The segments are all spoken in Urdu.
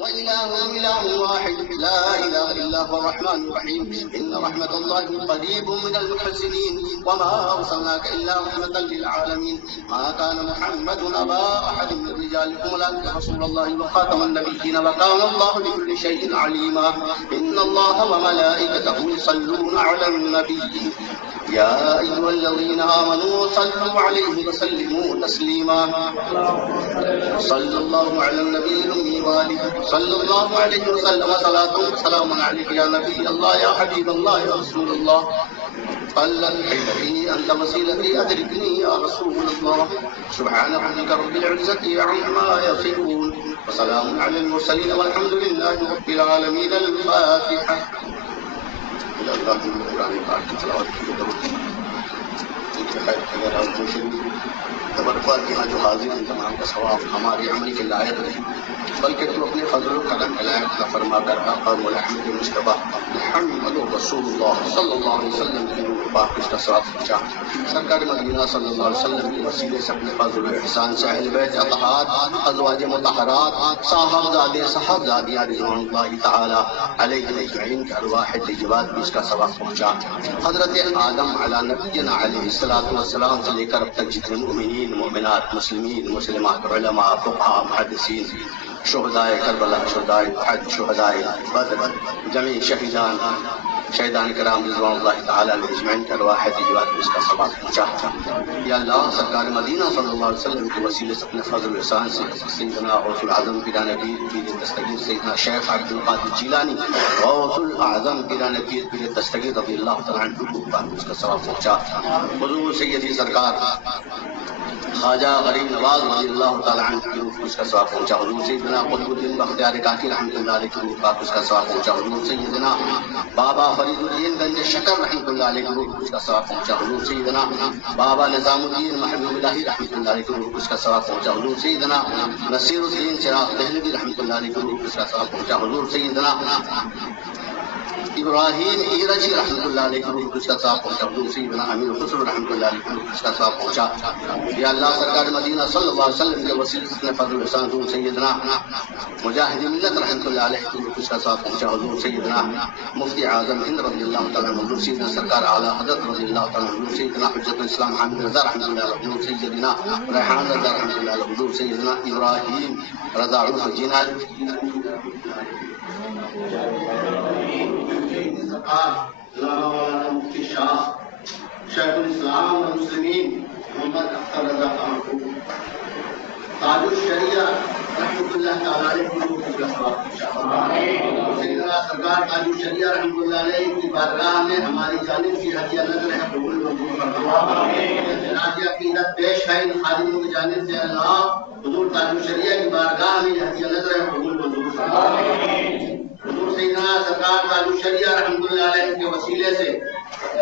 وإلهكم إله واحد لا إله إلا هو الرحمن الرحيم إن رحمة الله قريب من المحسنين وما أرسلناك إلا رحمة للعالمين ما كان محمد أبا أحد من رجالكم ولكن رسول الله وخاتم النبيين وكان الله بكل شيء عليما إن الله وملائكته يصلون على النبي يا أيها الذين آمنوا صلوا عليه وسلموا تسليما صلى الله على النبي الأمي وآله صلى الله عليه وسلم صلاة وسلام عليك يا نبي الله يا حبيب الله يا رسول الله قل الحبي أنت وسيلتي أدركني يا رسول الله سبحان ربك رب العزة عما يصفون وسلام على المرسلين والحمد لله رب العالمين الفاتحة إلى الله من القرآن الكريم کی تلاوت کی ضرورت ہے خیر اگر آپ دوسری تبرکات یہاں جو حاضر ہیں تمام کا ثواب ہمارے عمل کے لائق نہیں بلکہ تو اپنے فضل و کرم کے لائق کا فرما کر آقا محمد مصطفیٰ محمد رسول اللہ صلی اللہ علیہ وسلم کی روح پاک اس کا ثواب پہنچا سرکار مدینہ صلی اللہ علیہ وسلم کے وسیلے سے اپنے فضل و احسان سے اہل بیت اطہار ازواج مطہرات صاحبزادے صاحبزادیاں رضوان اللہ تعالی علیہ اجمعین کے ارواح طیبات بھی اس کا ثواب پہنچا حضرت آدم علی نبینا علیہ الصلوۃ والسلام سے لے کر اب تک جتنے مومنین مومنات مسلمین مسلمات علماء فقہاء محدثین شہدائے کربلا شہدائے احد شہدائے بدر جمیع شہیدان کرام رضوان اللہ تعالی علیہ اجمعین کے ارواح طیبات میں اس کا ثواب پہنچا یا اللہ سرکار مدینہ صلی اللہ علیہ وسلم کے وسیلے سے اپنے فضل و احسان سے سیدنا غوث العظم پیران پیر پیر دستگیر سیدنا شیخ عبد القادر جیلانی غوث العظم پیران پیر پیر دستگیر رضی اللہ تعالی عنہ اس کا ثواب پہنچا حضور سیدی سرکار خواجہ غریب نواز رضی اللہ تعالی عنہ کی روح اس کا ثواب پہنچا حضور سیدنا قطب الدین بختیار کاکی رحمۃ اللہ علیہ کی روح پاک اس کا ثواب پہنچا حضور سیدنا بابا فرید الدین گنج شکر رحمۃ اللہ علیہ کی روح اس کا ثواب پہنچا حضور سیدنا بابا نظام الدین محبوب الہی رحمۃ اللہ علیہ کی روح اس کا ثواب پہنچا حضور سیدنا نصیر الدین چراغ دہلوی رحمۃ اللہ علیہ کی روح اس کا ثواب پہنچا حضور سیدنا ابراہیم ایرجی رحمۃ اللہ علیہ کی روح اس کا ثواب پہنچا حضور سیدنا امیر خسرو رحمۃ اللہ علیہ کی روح اس کا ثواب پہنچا یا اللہ سرکار مدینہ صلی اللہ علیہ وسلم کے وسیلے سے اپنے فضل و احسان حضور سیدنا مجاہد ملت رحمۃ اللہ علیہ کی روح اس کا ثواب پہنچا حضور سیدنا مفتی اعظم ہند رضی اللہ تعالی عنہ حضور سیدنا سرکار اعلیٰ حضرت رضی اللہ تعالی عنہ حضور سیدنا حجت الاسلام حامد رضا رحمۃ اللہ علیہ حضور سیدنا ریحان رضا رحمۃ اللہ علیہ حضور سیدنا ابراہیم رضا عرف جینا علامہ مفتی شاہ شیخ الاسلام والمسلمین محمد اختر رضا خان تاج الشریعہ رحمۃ اللہ تعالی علیہ کی سیدنا سرکار تاج الشریعہ رحمۃ اللہ علیہ کی بارگاہ میں ہماری جانب سے ہدیہ نظر ہے قبول منظور فرمائے عقیدت پیش ہے ان خادموں کی جانب سے اللہ حضور تاج الشریعہ کی بارگاہ میں ہدیہ نظر ہے قبول منظور فرمائے حضور سیدنا سرکار تاج الشریعہ رحمۃ اللہ علیہ کے وسیلے سے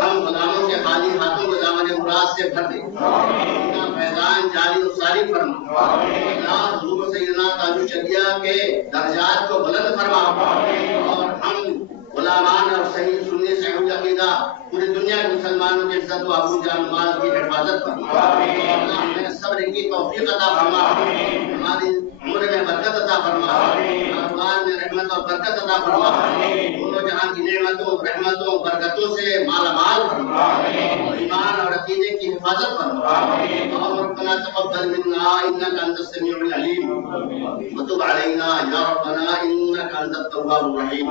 ہم غلاموں کے خالی ہاتھوں کو دامن مراد سے بھر دیں اپنا میدان جاری و ساری فرما اللہ حضور سیدنا تاج الشریعہ کے درجات کو بلند فرما اور ہم غلامان اور صحیح سنی صحیح عقیدہ پوری دنیا کے مسلمانوں کی عزت و آبرو جان و مال کی حفاظت فرما اللہ ہمیں صبر کی توفیق عطا فرما ہماری عمر میں برکت عطا فرما کاروبار میں رحمت اور برکت عطا فرما دونوں جہاں کی نعمتوں رحمتوں برکتوں سے مالا مال فرما ایمان اور عقیدے کی حفاظت فرما اور ربنا تقبل منا انك انت السميع العليم وتب علينا يا ربنا انك انت التواب الرحيم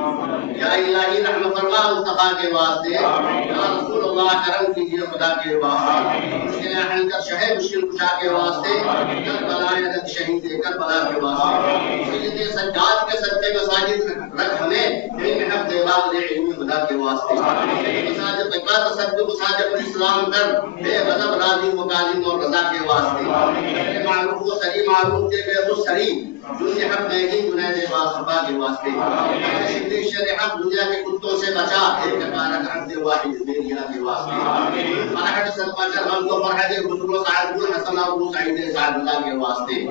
یا الہی رحم فرما مصطفیٰ کے واسطے یا رسول اللہ کرم کیجیے خدا کے واسطے مشکل کر شہ مشکل کشا کے واسطے کربلا شہید کربلا کے واسطے سید سجاد کے صدقے مساجد رکھ ہمیں علم حق دے باغ دے علم خدا کے واسطے مساجد بقا تصدق مساجد الاسلام کر بے غضب راضی مکالم اور رضا کے واسطے معروف و سری معروف کے بے خود سری دنیا حق مہنگی گناہ دے باخبا کے واسطے شکری شریحت دنیا کے کتوں سے بچا ایک کارک عبد واحد دیریا کے واسطے فرحت صدقہ کر ہم کو فرحت حضور و سعید بن حسن ابو سعید سعد اللہ کے واسطے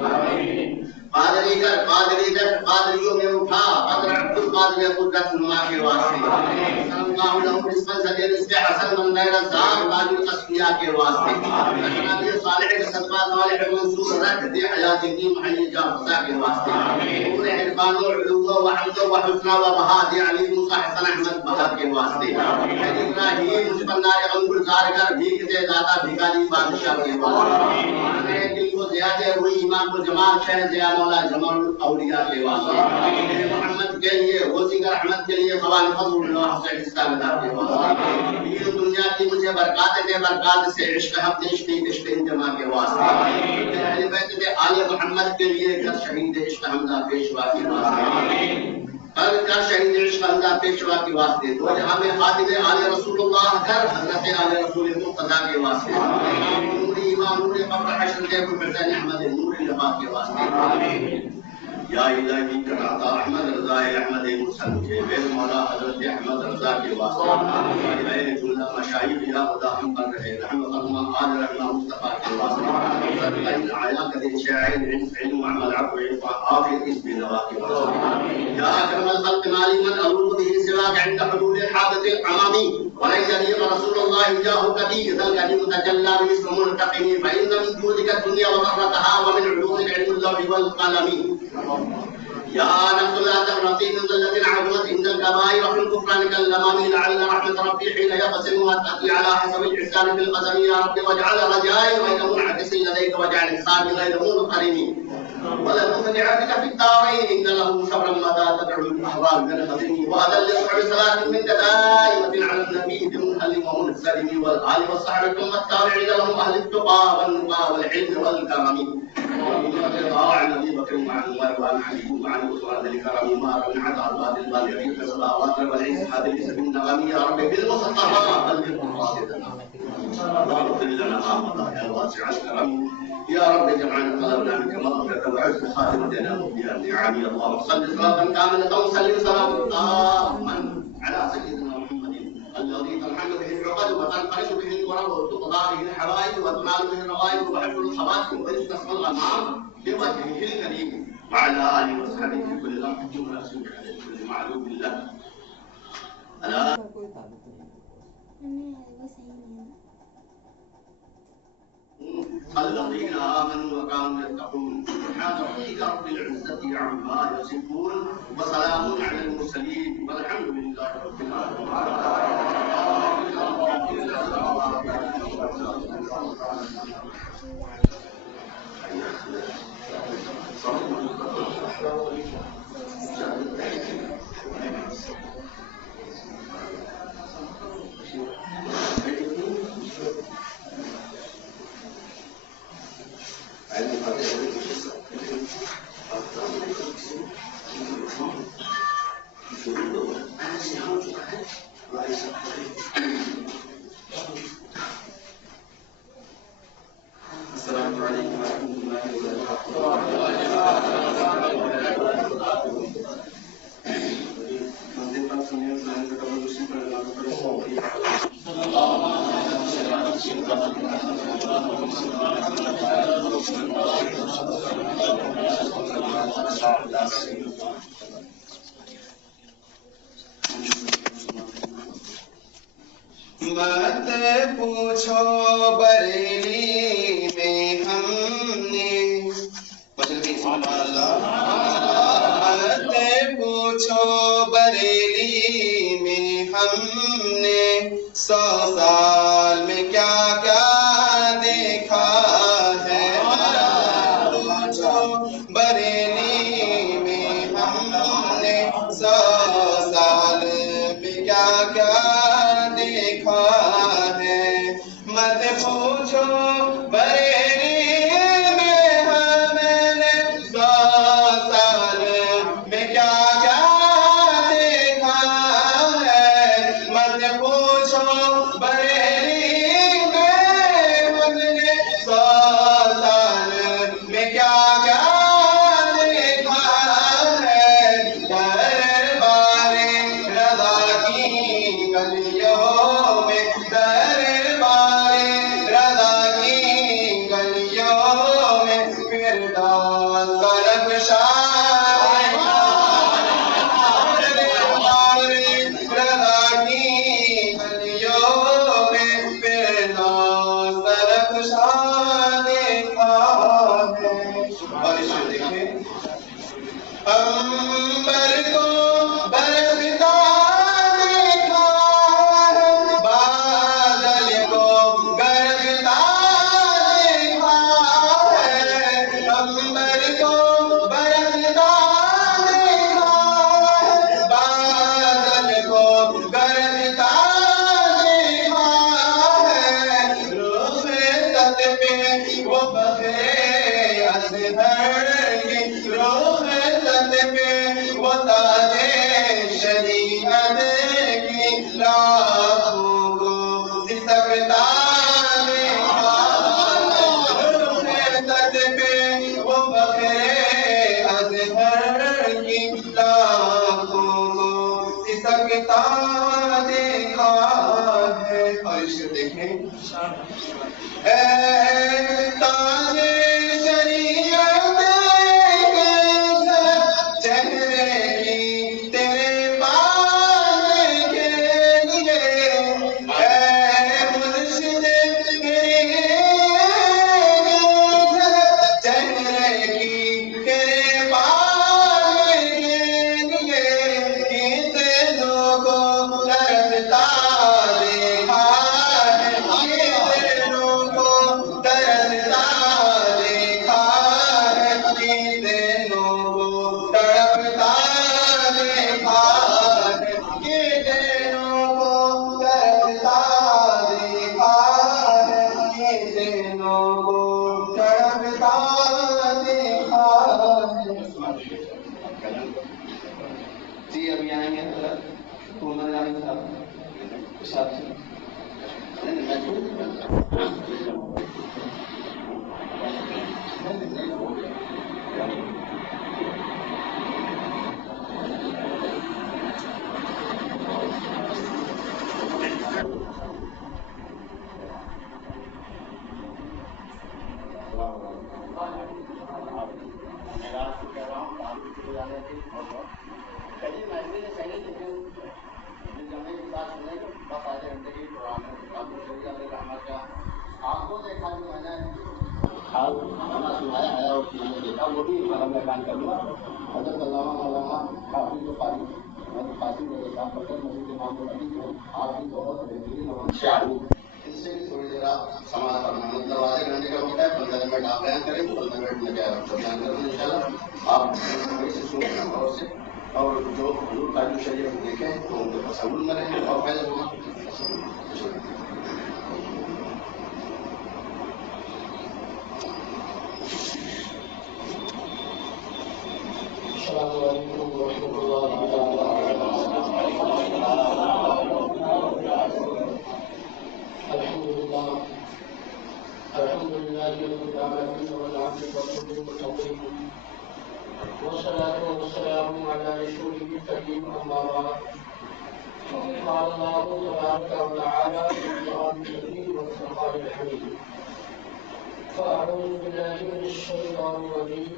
قادری کر قادریوں میں اٹھا قدر عبد القادر قدرت نما کے واسطے صلی اللہ علیہ وسلم سے رزق حسن من رزاق تاج الاسفیاء کے واسطے نبی صالح کے صدقہ صالح منصور رکھ دے حیات کی محلی جان خدا کے واسطے پورے عرفان و علو وحمد و حسن و بہاد علی موسی حسن احمد بہاد کے واسطے ابراہیم مصطفی غم گزار کر بھیک دے داتا بھیکاری بادشاہ کے واسطے دل کو زیادہ ہوئی ایمان کو جمال شہ ضیا مولا جمال الاولیاء کے واسطے محمد کے لیے غوثی رحمت کے لیے قوال فضل اللہ حسین استعمال کے واسطے یہ دنیا کی مجھے برکات دے برکات سے عشق حق عشق انجماع کے واسطے اہل بیت کے آل محمد کے لیے گھر شہید عشق حمزہ پیشوا کے واسطے ہر گھر شہید عشق حمزہ پیشوا کے واسطے دو جہاں میں خادم آل رسول اللہ گھر حضرت آل رسول مقتدی کے واسطے نوری امام نور قبر حشر کے حسین احمد نور لبا کے واسطے یا الہی کراتا احمد رضا احمد مرسل کے بے مولا حضرت احمد رضا کے واسطے اے جملہ مشائخ یا خدا ہم پر رہے رحم فرما آل رحمہ مصطفیٰ کے واسطے سبقین آیا قدر شاعر علم وعمل عفو آخر اسم نوا کے واسطے یا اکرم الخلق مالی من اعوذ به سواك عند حلول الحادث الامامي ولن يليق رسول الله جاهك به ذا الكريم تجلى باسم منتقم فان من جودك الدنيا وضرتها ومن علومك علم اللوح والقلم يا نفس لا تغرقي من ذلة عظمت إن الكبائر في الكفران كالأمام لعل رحمة ربي حين يقسمها تأتي على حسب الإحسان في القسم يا رب واجعل رجائي غير منعكس لديك واجعل حسابي غير منقرم ولا تخدعتك في الدارين إن له صبرا مدى تدعو الأحباب من خدمي وأذل صعب صلاة منك دائمة على النبي بمنهل ومنسلم والآل والصحب ثم التابعين لهم أهل التقى والنقى والعلم والكرم طاع النبي بكر مع عمر وعن علي وعن عثمان الكرم ما رمعت عباد البالغين في الصلوات والعز هذا ليس بالنغم يا رب بالمصطفى بلغ مرادنا اللهم اغفر لنا ما مضى يا واسع الكرم يا رب اجعلنا طلبنا منك مغفرة وعز خاتمتنا وفيها نعم يا الله صل صلاة كاملة وسلم صلاة تاما على سيدنا محمد الذي تنحل به العقد وتنقرش به الورى وتقضى به الحوائج وتنال به الروائج وحفظ الخواتم ويستسقى الغمام بوجهه الكريم وعلى آله وصحبه في كل لمحة ونفس كل معلوم له ألا الذين آمنوا وكانوا يتقون سبحان ربك رب العزة عما يصفون وسلام على المرسلين والحمد لله رب السلام عليكم ورحمة الله مت پوچھو بریلی میں ہم نے مت پوچھو بریلی میں ہم نے 100 سال میں کیا کیا دیکھا ہے پوچھو بریلی میں ہم نے 100 سال میں کیا کیا دیکھا ہے مت پوچھو بریلی میں ہم نے 100 سال میں کیا کیا دیکھا ہے مت پوچھو بریلی میں ہم نے 100 سال میں کیا کیا دیکھا ہے دربار رضا کی گلیوں میں دربار رضا کی گلیوں میں فردوس طرف شاہ دربار رضا کی گلیوں میں فردوس طرف شاہ دیکھا ہے اور اس میں دیکھیں امبر پہ وہ تاج شریعت کی لاکھوں کو سکتا دیکھا تخت پہ وہ بکرے ازہر کی لاکھوں کو سکتا دیکھا ہے. اور اسے دیکھیں تاج شریعت کے چہرے کی تیرے پانے کے لیے مرشد چہرے کی تیرے پانے کے لیے دلوں کو ترستا دیکھا ہے. دلوں کو ترستا دیکھا ہے. دلوں کو تڑپتا دیکھا ہے. دلوں کو ترستا دیکھا ہے. دلوں کو تڑپتا دیکھا ہے. جی ابھی آئیں گے حضرت عمر علی صاحب صاحب سے. آپ کو دیکھا جو میں نے حال کھانا سنایا ہے اور میں نے دیکھا وہ بھی حرم میں بیان کروں گا. حضرت علامہ مولانا حافظ قاری محمد قاسم رضا صاحب فقط مسجد امام العلی کو آپ کی بہت بہترین اور شاعری ان سے بھی تھوڑی دیر آپ سماعت کرنا. مطلب آدھے گھنٹے کا وقت ہے, 15 منٹ آپ بیان کریں, 15 منٹ میں بیان کروں ان شاء اللہ. آپ سے سنیں اور سے اور جو حضور کا جو شریعت دیکھیں تو ان کے تصور میں رہیں اور پہلے السلام علیکم ورحمۃ اللہ وبرکاتہ. الحمد لله رب العالمين والعاقبة للمتقين والصلاة والسلام على رسوله الكريم أما بعد. قال الله تبارك وتعالى في القرآن الكريم والفرقان الحميد. فأعوذ بالله من الشيطان الرجيم.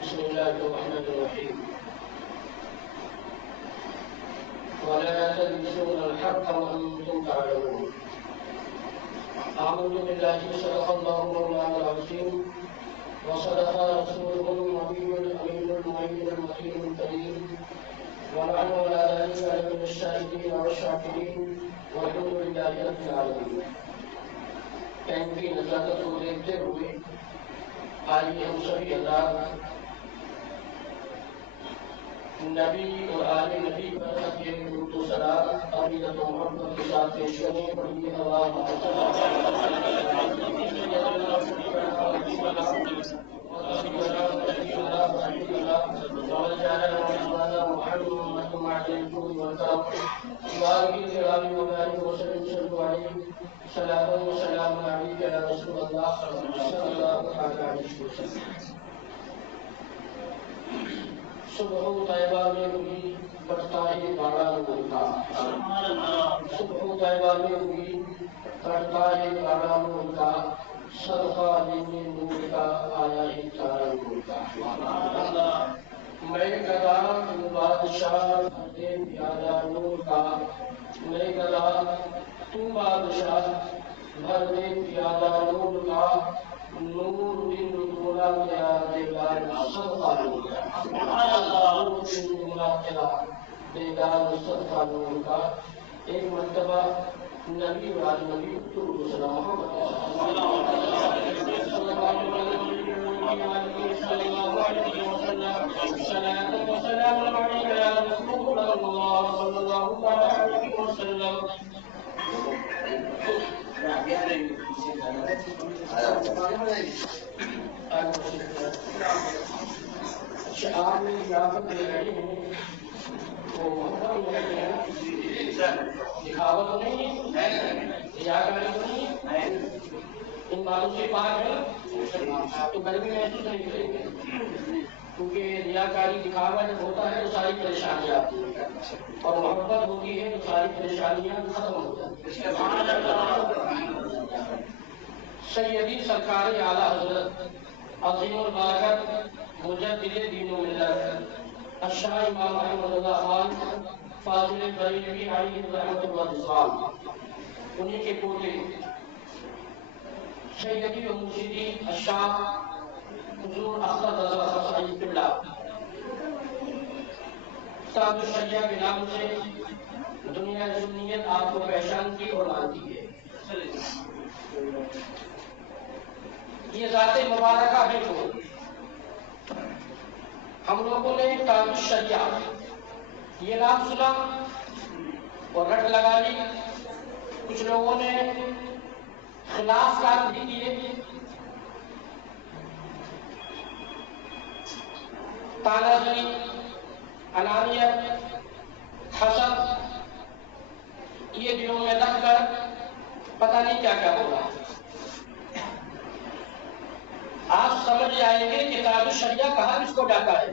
بسم الله الرحمن الرحيم. ولا تلبسون الحق وأنتم تعلمون. آمنت بالله صدق الله مولانا العظيم وصدق رسوله النبي الأمين المؤمن المكين الكريم ونحن على ذلك من الشاهدين والشاكرين والحمد لله رب العالمين. ٹائم کی نزاکت کو دیکھتے ہوئے آئیے ہم سبھی حضرات نبی اور آل نبی پر اپنے درود و سلام عقیدت و محبت کے ساتھ پیش کریں. پڑھیے اللہم صلی صلاة وسلام علیک یا رسول اللہ صلی اللہ علیہ وسلم. صبح طیبہ میں ہوئی کٹتا ہے گاڑا نور کا. صبح طیبہ میں ہوئی کٹتا ہے گاڑا نور کا. صدقہ لینے نور کا آیا ہے چارہ نور کا. میں گدا تو بادشاہ دے پیادہ نور کا. میں گدا تو بادشاہ بھر دے پیادہ نور کا. نور دن دولا تیرا دیدار صدقہ نور کا. نور دن دولا تیرا دیدار صدقہ نور کا. ایک مرتبہ نبی و آل نبی درود و سلام محمد صلی اللہ علیہ وسلم. صلاة و سلام علیک یا رسول اللہ صلی اللہ علیہ وسلم. آپ نے ضیافت دے رہے ہیں وہ محبت نہیں ہے، دکھاوت تو نہیں ہے، ریاکاری تو نہیں ہے، ان باتوں سے پاک ہے تو گرمی محسوس نہیں کریں گے، کیونکہ ریاکاری دکھاوا جب ہوتا ہے تو ساری پریشانیاں آتی ہیں اور محبت ہوتی ہے تو ساری پریشانیاں ختم ہو جاتی ہیں۔ سیدی سرکار اعلیٰ حضرت عظیم البرکت مجدد دین و ملت الشاہ امام احمد رضا خان فاضل بریلوی علیہ رحمۃ اللہ رضوان، انہیں کے پوتے سیدی و مرشدی الشاہ حضور اختر رضا خان قبلہ تاج الشریعہ کے نام سے دنیا سنیت آپ کو پہچانتی اور مانتی ہے۔ یہ ذات مبارکہ ہے جو ہم لوگوں نے تاج الشریعہ یہ نام سنا اور رٹ لگا لی، کچھ لوگوں نے خلاف کام بھی کیے، تانازی، انانیت، حسد یہ دلوں میں رکھ کر پتہ نہیں کیا کیا ہو رہا ہے۔ آپ سمجھ جائیں گے کہ تاج الشریعہ کہاں کس کو ڈاکا ہے۔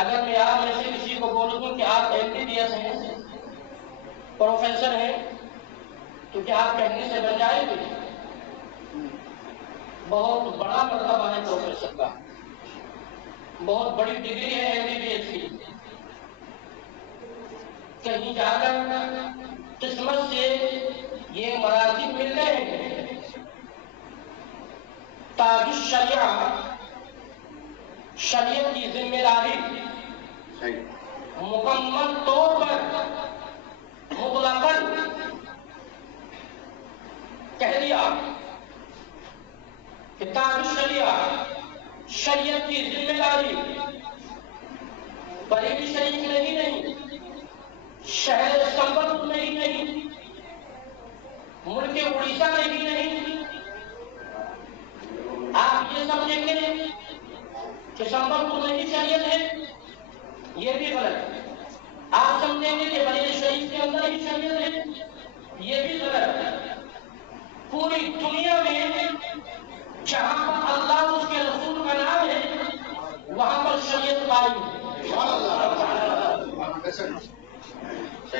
اگر میں آپ میں سے کسی کو بول دوں کہ آپ MBBS ہیں، پروفیسر ہیں، تو کیا آپ کہنے سے بن جائیں گے؟ بہت بڑا مرتبہ ہے پروفیسر کا، بہت بڑی ڈگری ہے MBBS کی، کہیں جا کر قسمت سے یہ مراتب مل رہے ہیں۔ تاج الشریعہ شریعت کی ذمہ داری مکمل طور پر مطلقاً کہہ دیا کہ تاج الشریعہ شریعت کی ذمہ داری بریلی شریف میں ہی نہیں، شہر سنبل میں ہی نہیں، ملک اڑیسہ میں ہی نہیں۔ آپ یہ سمجھیں گے کہ سنبل پور میں ہی شریعت ہے، یہ بھی غلط ہے۔ آپ سمجھیں گے کہ بریلی شریف کے اندر ہی شریعت ہے، یہ بھی غلط ہے۔ پوری دنیا میں جہاں پر اللہ اور اس کے رسول کا نام ہے وہاں پر شریعت قائم ہے۔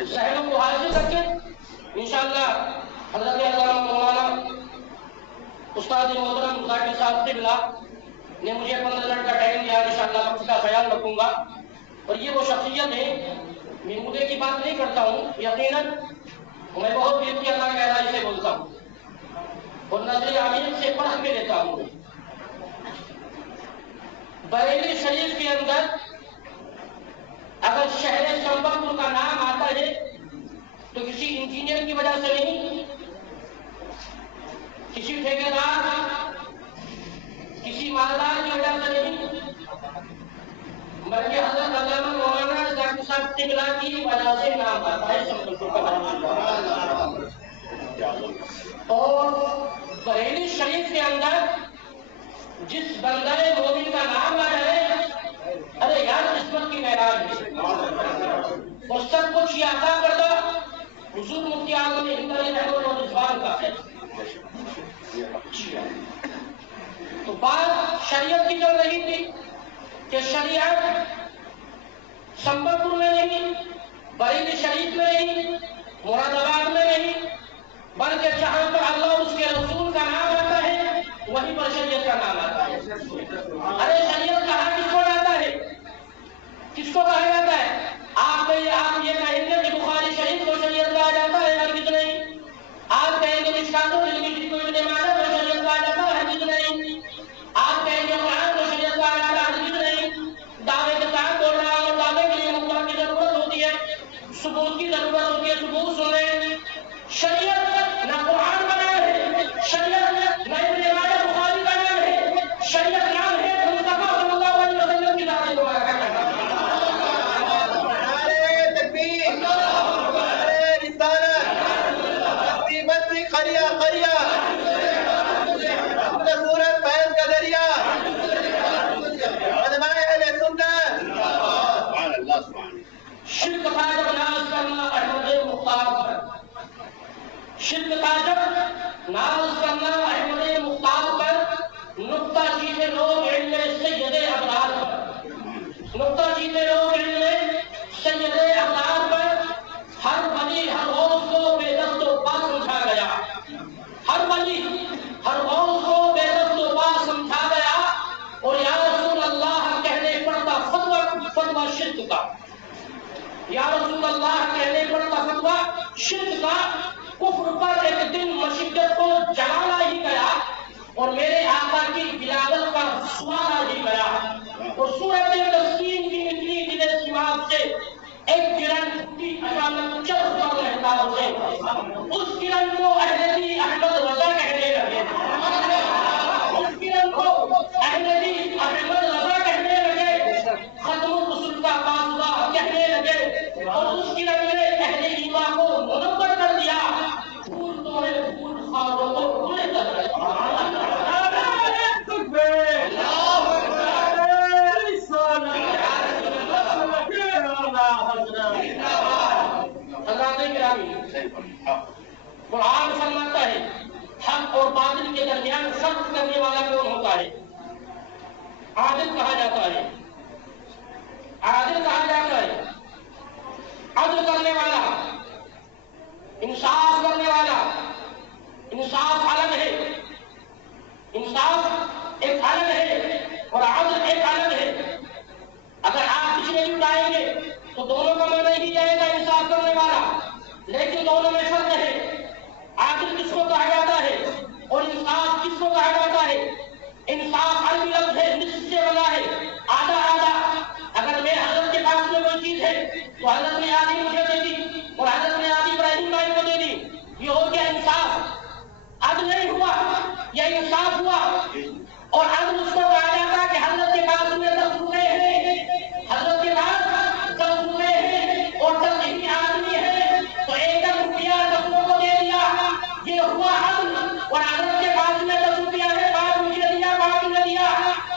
ذہنوں کو حاضر کر کے انشاءاللہ حضرت علامہ مولانا استاد محترم ذاکر صاحب قبلہ نے مجھے 15 منٹ کا ٹائم دیا، انشاءاللہ میں اس کا خیال رکھوں گا۔ اور یہ وہ شخصیت ہے، میں مدعے کی بات نہیں کرتا ہوں، یقیناً میں بہت دل کی اللہ گہرائی سے بولتا ہوں اور نظر عمیق سے پڑھ کے لیتا ہوں۔ بریلی شریف کے اندر اگر شہر سنبل پور کا نام آتا ہے تو کسی انجینئر کی وجہ سے نہیں، کسی ٹھیکیدار، کسی مالدار کی وجہ سے نہیں، بلکہ حضرت علامہ مولانا ذاکر صاحب قبلہ کی وجہ سے نام آتا ہے سنبل پور کا نام۔ اور بریلی شریف کے اندر جس بندہ مومن کا نام آ جائے، ارے یار قسمت کی معراج ہے، اور سب کچھ یہ عطا کردہ حضور مفتی اعظم ہند رحمۃ اللہ رضوان کا ہے۔ تو بات شریعت کی چل رہی تھی کہ شریعت سنبل پور میں نہیں، بریلی شریف میں نہیں، مراد آباد میں نہیں، بلکہ جہاں پر اللہ اور اس کے رسول کا نام آتا ہے وہیں پر شریعت کا نام آتا ہے۔ ارے شریعت کہاں کس کو آتا ہے، کس کو کہا جاتا ہے؟ آپ یہ کہیں گے کہ بخاری شریف کو شریعت کہا جاتا ہے، ہرگز نہیں۔ آپ کہیں گے مشکوٰۃ الترمذی کو ابن ماجہ کو شریعت کہا جاتا ہے، ہرگز نہیں۔ آپ کہیں گے قرآن کو شریعت کہا جاتا ہے، ہرگز نہیں۔ دعوے کے ساتھ بول رہا ہوں، دعوے کے لیے مقدمہ کی ضرورت ہوتی ہے، ثبوت کی ضرورت ہوتی ہے، ثبوت سنیں۔ شریعت نہ قرآن کا نام ہے، شریعت نہ ابن ماجہ بخاری کا نام ہے، شریعت نام ہے مصطفیٰ صلی اللہ علیہ وسلم کی ذات مبارکہ کا نام۔ شرک کا جب ناز کرنا احمد مختار پر، نقطہ چیزیں لوگ علم سید ابرار پر، نقطہ چیزیں لوگ علم سید ابرار پر، ہر ولی ہر غوث کو بے دست و پا سمجھا گیا، ہر ولی ہر غوث کو بے دست و پا سمجھا گیا، اور یا رسول اللہ کہنے پڑتا فتویٰ شرک کا، یا رسول اللہ کہنے پڑتا فتویٰ شرک کا، کفر پر ایک دن مشقت کو جلانا ہی گیا اور میرے آقا کی ولادت کا سوانا ہی گیا، اور صورت تسکین کی نکلی دل سماعت سے ایک کرن پھوٹی اچانک چرخ پر محتاب سے، اس کرن کو احمدی احمد رضا کہنے لگے، اس کرن کو احمدی احمد رضا کہنے لگے، ختم الرسل کا فاصلہ کہنے لگے، اور اس کرن نے اہل ایمان کو منور کر دیا، پھول توڑے پھول خوابوں کو کھلے کر دیا۔ قرآن فرماتا ہے حق اور باطل کے درمیان فرق کرنے والا کون ہوتا ہے؟ عادل کہا جاتا ہے، عادل کہا جاتا ہے، عدل کرنے والا، انصاف کرنے والا۔ انصاف الگ ہے، انصاف ایک الگ ہے اور عدل ایک الگ ہے۔ اگر آپ پچھلے اٹھائیں گے تو دونوں کا معنی ہی جائے گا انصاف کرنے والا، لیکن دونوں میں فرق ہے۔ عادل کس کو کہا جاتا ہے اور انصاف کس کو کہا جاتا ہے؟ انصاف عربی لفظ ہے، نصف سے بنا ہے، آدھا آدھا۔ اگر میں حضرت کے پاس میں کوئی چیز ہے تو حضرت نے آدھی مجھے دے دی اور حضرت نے آدھی ابراہیم بھائی کو دے دی، یہ ہو گیا انصاف۔ عدل نہیں ہوا، یہ انصاف ہوا۔ اور عدل اس کو کہا جاتا ہے کہ حضرت کے پاس میں 10 روپے ہیں، حضرت کے پاس 10 روپے ہیں اور 10 ہی آدمی ہے تو 1 روپیہ 10 کو دے دیا، یہ ہوا عدل۔ اور حضرت کے پاس میں 10 روپیہ ہے، 5 مجھے دیا 5 مجھے دیا،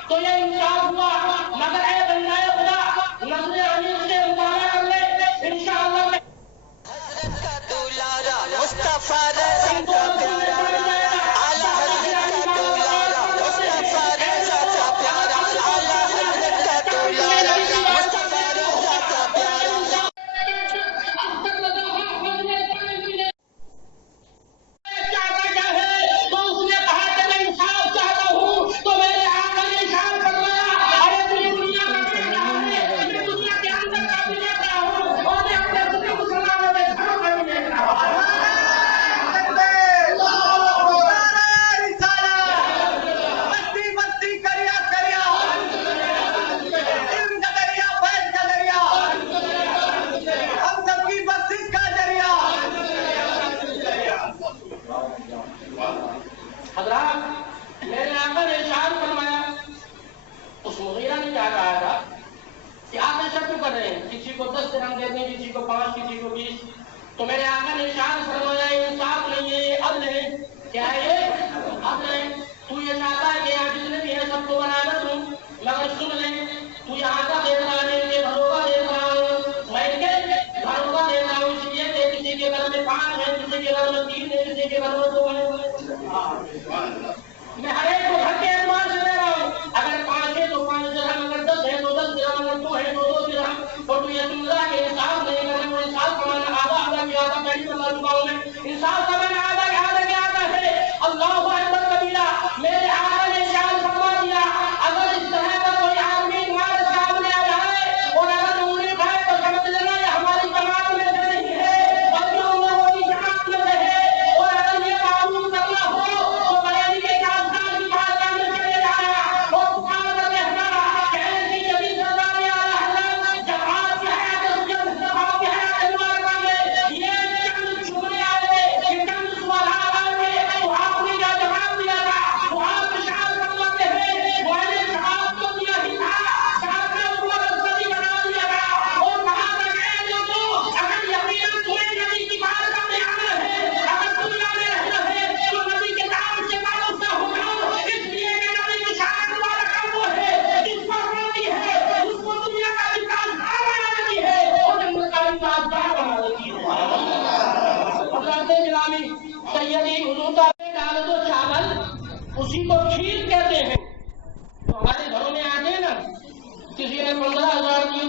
تو یہ انصاف ہوا۔ مگر اے بندہ خدا، نظر علی سے مطالعہ کر لے انشاءاللہ حضرت کا دولارا مصطفیٰ رضا کا پیارا، اعلیٰ حضرت کا دولارا مصطفیٰ رضا کا پیارا، اعلیٰ حضرت کا دولارا مصطفیٰ رضا کا پیارا۔ چاہتا کیا ہے تو اس نے کہا کہ میں انصاف چاہتا ہوں، تو میرے آقا نے ارشاد فرمایا ارے تو دنیا کا بیٹا ہے، میں دنیا کے اندر کا بھی دیکھ رہا ہوں اور میں اپنے پورے مسلمانوں کے گھروں کا بھی دیکھ رہا ہوں۔ بستی بستی کریا کریا، علم کا دریا فیض کا دریا، ہم سب کی بستی کا دریا۔ حضرات میرے آقا نے ارشاد فرمایا، اس مغیرہ نے کیا کہا تھا کہ آپ ایسا کیوں کر رہے ہیں، کسی کو 10 درہم دے دیں، کسی کو 5، کسی کو 20، تو میرے آقا نے ارشاد فرمایا یہ انصاف نہیں ہے، یہ عدل ہے۔ کیا ہے یہ؟ عدل ہے۔ تو یہ چاہتا ہے کہ یہاں جتنے بھی ہیں سب کو برابر دوں، مگر سن لیں، تو یہاں کا دیکھ رہا ہے، ان کے گھروں کا دیکھ رہا ہوں، میں ان کے گھروں کا دیکھ رہا ہوں، اس لیے کہ کسی کے گھر میں 5 ہیں، کسی کے گھر میں 3 ہیں، کسی کے گھر میں 2 ہیں۔ میں ہر ایک کو گھر کے اعتبار سے دے رہا ہوں، اگر 5 ہے تو 5 درہم، اگر 10 ہے تو 10 درہم، اگر 2 ہے تو 2 درہم۔ اور تو یہ سن رہا کہ انصاف نہیں کرنے، اور انصاف کا معنی آدھا آدھا کیا آدھا پہلی بتا چکا ہوں میں، انصاف کا معنی آدھا کے آدھا کیا آدھا ہے۔ اللہ اکبر کبیرہ، میرے آقا نے ارشاد فرما دیا اگر اس طرح کا کوئی آدمی تمہارے سامنے آ جائے اور اگر انگلی اٹھائے تو سمجھ لینا یہ ہماری جماعت میں سے نہیں ہے بلکہ ان لوگوں کی جماعت میں سے ہے، اور اگر یہ معلوم کرنا ہو تو بریلی کے 4 سال کی بات کرنے چلے جانا اور پکار کر کہنا کہ ایسی جدید سرکار نے آلہ حضرت جب آپ کی حیات جب آپ کی حیات مبارکہ میں یہ چند چھوڑے آئے، یہ چند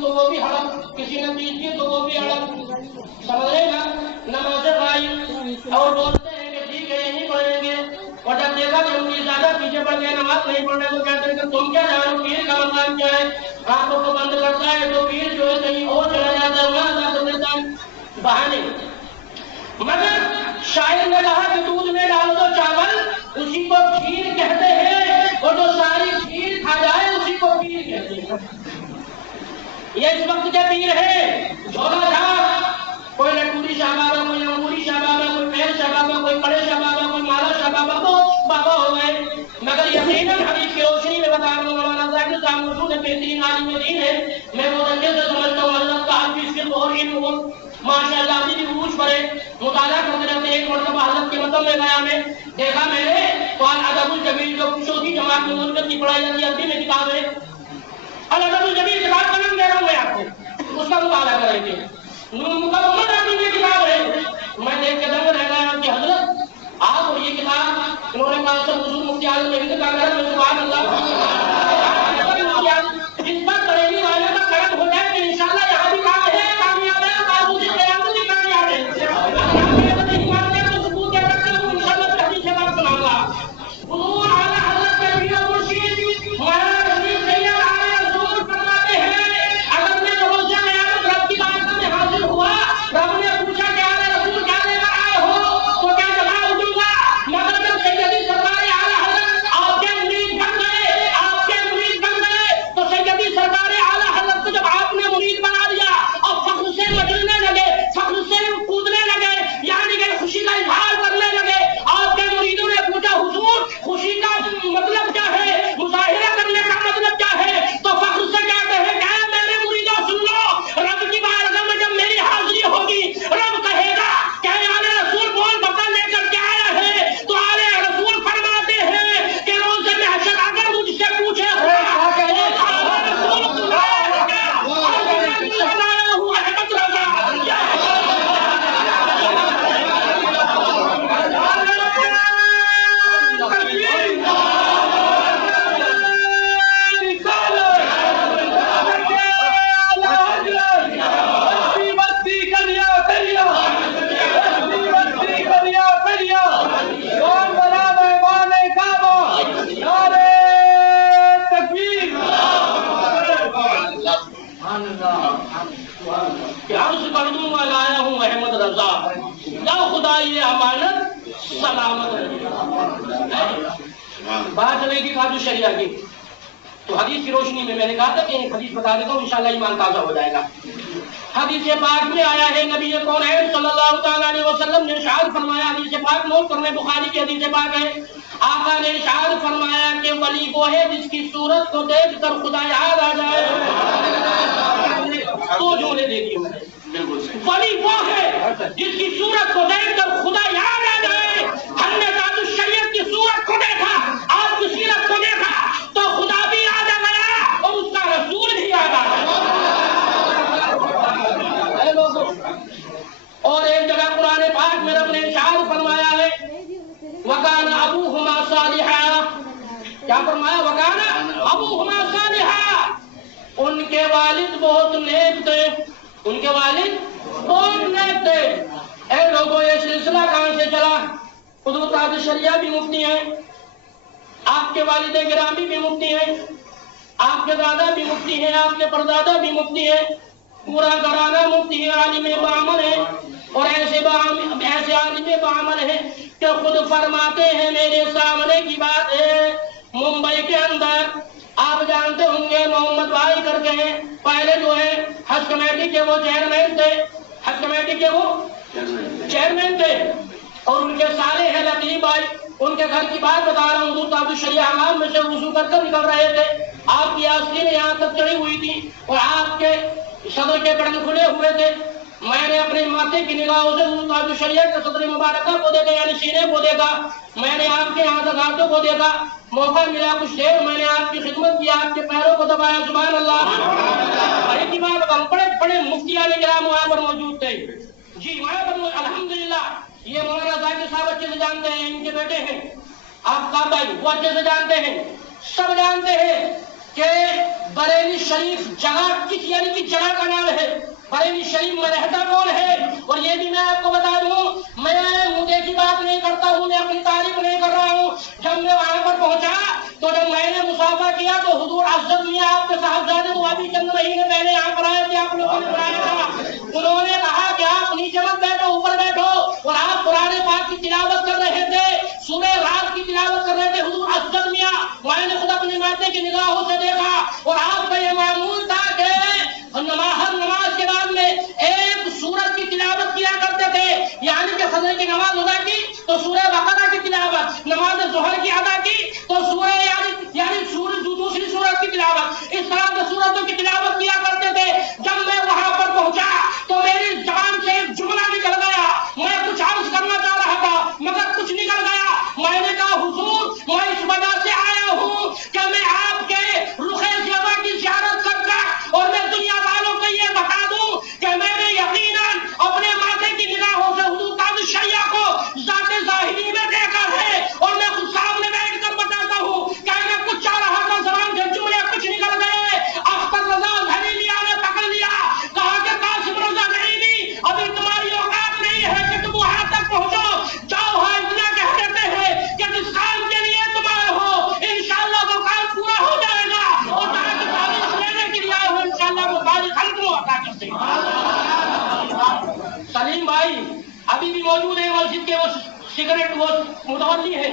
دی تو وہ بھی حرام، کسی نے 30 کی تو وہ بھی حرام، سمجھ رہے نا؟ نمازیں پڑھائی اور بولتے ہیں کہ ٹھیک ہے یہی پڑھیں گے، اور جب دیکھا کہ ان کی زیادہ پیچھے پڑ گئے نماز نہیں پڑھ رہے تو کہتے ہیں کہ تم کیا جانو پیر کا مقام کیا ہے، آنکھوں کو بند کرتا ہے تو پیر جو ہے کہیں اور چلا جاتا ہے، وہاں ادا کر دیتا ہے، بہانے۔ مگر شاعر نے کہا کہ دودھ میں ڈال دو چاول اسی کو کھیر کہتے ہیں، اور جو ساری کھیر کھا جائے اسی کو پیر کہتے ہیں۔ یہ اس وقت کے پیر ہیں، جھولا جھاپ، کوئی لٹوری شاہ بابا، کوئی انگوری شاہ بابا، کوئی پیر شاہ بابا، کوئی کڑے شاہ بابا، کوئی مالا شاہ بابا، بہت بابا ہو گئے۔ مگر یقیناً حدیث کی روشنی میں بتا رہا ہوں، مولانا ذاکر صاحب موجود ہے، بہترین عالم دین ہے، میں وہ درجے سے سمجھتا ہوں حضرت کا حدیث کے اور علم ہو ماشاء اللہ، بھی عروج پڑے، مطالعہ کرتے رہتے۔ ایک مرتبہ حضرت کے مطلب میں گیا، میں دیکھا میں نے ادب الجمیل جو چوتھی جماعت میں منکر کی پڑھائی جاتی ہے، عربی میں کتاب ہے الادب الجمیل، کتاب کا نام دے رہا ہوں میں آپ کو، اس کا مطالعہ کر رہے تھے، مکمل عربی میں کتاب ہے۔ میں دیکھ کے دنگ رہ گیا کہ حضرت آپ اور یہ کتاب، انہوں نے کہا سب حضور مفتی اعظم ہند کا کرم ہے، سبحان اللہ، جس پر بریلی والے کا کرم ہو جائے کہ انشاءاللہ یہاں بھی کام ہے، کامیاب ہے، قابوسی قیامت بھی کامیاب ہے، اگر نہیں مانتے تو ثبوت دے سکتے ہوں، انشاءاللہ پھر حدیث سے بات سناؤں گا۔ حضور اعلیٰ حضرت کے پیر و مرشد مولانا رشید سید اعلی حضور فرماتے ہیں، اگر میں روز قیامت رب کی بارگاہ میں حاضر ہوا، رب نے پوچھا کہ اعلی رسول کیا لے کر آئے ہو، تو کیا جواب دوں گا؟ مگر جب سیدی سرکار اعلی حضرت آپ کے مرید بن گئے، آپ کے مرید بن گئے، تو سیدی سرکار اعلی حضرت کو جب آپ نے مرید بنا دیا اور فخر سے مچلنے لگے، فخر سے کودنے لگے، یعنی کہ خوشی کا اظہار کرنے لگے، آپ کے مریدوں نے پوچھا حضور خوشی کا مطلب کیا ہے، مظاہرہ کرنے کا مطلب کیا ہے، تو فخر سے کہتے ہیں کہ اے میرے مریدوں سن لو، رب کی بارگاہ میں جب میری حاضری ہوگی، رب کہے گا کہ اعلی رسول بول بتا لے کر کے آیا ہے، تو اعلی رسول فرماتے ہیں کہ روز محشر اگر مجھ سے پوچھے بات چلے گی خاص شریعہ کی، تو حدیث کی روشنی میں نے کہا تھا کہ ایک حدیث بتا دیتا ہوں، انشاءاللہ ایمان تازہ ہو جائے گا۔ حدیث پاک میں آیا ہے، نبی کونین صلی اللہ تعالیٰ علیہ وسلم نے ارشاد فرمایا، حدیث پاک نوٹ کرنے، بخاری کی حدیث پاک ہے، آقا نے ارشاد فرمایا کہ ولی وہ ہے جس کی صورت کو دیکھ کر خدا یاد آ جائے۔ تو جملے دیکھیے میں نے، ولی وہ ہے جس کی صورت کو دیکھ کر خدا یاد آ جائے۔ ہم نے ذات الشریعت کی صورت کو دیکھا، آپ کی سیرت کو دیکھا تو خدا بھی یاد آ گیا اور اس کا رسول بھی یاد آ گیا۔ اور ایک جگہ قرآن پاک میں رب نے ارشاد فرمایا ہے، وَكَانَ أَبُوهُمَا صَالِحًا، کیا فرمایا؟ وَكَانَ أَبُوهُمَا صَالِحًا، ان کے والد بہت نیک تھے، ان کے والد بہت نیک تھے۔ اے لوگوں، یہ سلسلہ کہاں سے چلا؟ حضور تاج الشریعہ بھی مفتی ہیں، آپ کے والد گرامی بھی مفتی ہیں، آپ کے دادا بھی مفتی ہیں، آپ کے پردادا بھی مفتی ہیں، پورا گھرانہ مفتی ہے، عالم بعمل ہے، اور ایسے عالم بعمل ہے کہ خود فرماتے ہیں، میرے سامنے کی بات ہے، ممبئی کے اندر آپ جانتے ہوں گے محمد بھائی کر کے ہیں، پہلے جو ہے حج کمیٹی کے وہ چیئرمین تھے، حج کمیٹی کے وہ چیئرمین تھے، اور ان کے سارے ہیں لطیف بھائی، ان کے گھر کی بات بتا رہا ہوں، حضور تاج الشریعہ حمام میں سے وضو کر کر نکل رہے تھے، آپ کی آستینیں یہاں تک چڑھی ہوئی تھی اور آپ کے صدر کے بٹن کھلے ہوئے تھے۔ میں نے اپنے ماتھے کی نگاہوں سے حضور تاج الشریعہ کے صدر مبارکہ کو دیکھا، یعنی سینے کو دیکھا، میں نے آپ کے یہاں تک ہاتھوں کو دیکھا، موقع ملا کچھ دیر میں نے آپ کی خدمت کی، آپ کے پیروں کو دبایا، سبحان اللہ۔ بڑی کی بات بتاؤں، بڑے بڑے مفتیان کرام وہاں پر موجود تھے، جی وہاں پر الحمدللہ۔ یہ مولانا ذاکر صاحب اچھے سے جانتے ہیں، ان کے بیٹے ہیں آفتاب بھائی، وہ اچھے سے جانتے ہیں، سب جانتے ہیں کہ بریلی شریف جگہ کس یعنی کہ جگہ کا نام ہے، بریلی شریف میں رہتا کون ہے. اور یہ بھی میں آپ کو بتا دوں، میں مجھے کی بات نہیں کرتا ہوں، میں اپنی تعریف نہیں کر رہا ہوں. جب میں وہاں پر پہنچا تو جب میں نے مصافحہ کیا تو حضور عزت میاں آپ کے صاحبزادے تو ابھی چند مہینے پہلے یہاں پر آئے تھے، آپ لوگوں نے بلایا تھا. انہوں نے کہا کہ آپ نیچے مت بیٹھو، اوپر بیٹھو. اور آپ قرآن پاک کی تلاوت کر رہے تھے، سورہ رات کی تلاوت کر رہے تھے حضور عزت میاں. میں نے خود اپنے ماتے کی نگاہوں سے دیکھا. اور آپ کا یہ معمول تھا کہ ہر نماز کے بعد میں ایک سورت کی تلاوت کیا کرتے تھے. یعنی کہ فجر کی نماز ادا کی تو سورہ بقرہ کی تلاوت، نماز ظہر کی ادا کی تو سورہ یعنی دوسری سورت کی تلاوت، اس طرح سے سورتوں کی تلاوت کیا کرتے تھے. جب میں وہاں پر پہنچا تو میری زبان سے ایک جملہ نکل گیا. میں کچھ عرض کرنا چاہ رہا تھا مگر کچھ نکل گیا. میں نے کہا حضور میں اس وجہ سے آیا ہوں کہ میں آپ کے رخ زیبا کی زیارت کر کر اور میں دنیا والوں کو یہ بتا دوں کہ میں نے یقیناً اپنے ماتھے کی نگاہوں سے حضور قادر شیعہ کو ذات ظاہری میں دیکھا ہے. اور میں خود سامنے بیٹھ کر بتاتا ہوں کہ میں کچھ چاہ رہا تھا، زبان سے جملے کچھ نکل گئے. اختر رضا ظہریلیہ نے پکڑ لیا، کہا کہ قاسم رضا ظہریلی ابھی تمہاری اوقات نہیں ہے کہ تم وہاں تک پہنچو. جاؤ ہاں اتنا کہہ دیتے ہیں کہ جس کام کے لیے تم آئے ہو انشاءاللہ وہ کام پورا ہو جائے گا. اور جہاں کی تعریف لینے کے لیے آئے ہو انشاءاللہ وہ باری خلق کو عطا کرتے ہیں. سلیم بھائی ابھی بھی موجود ہے مسجد کے، وہ سگریٹ وہ متولی ہے.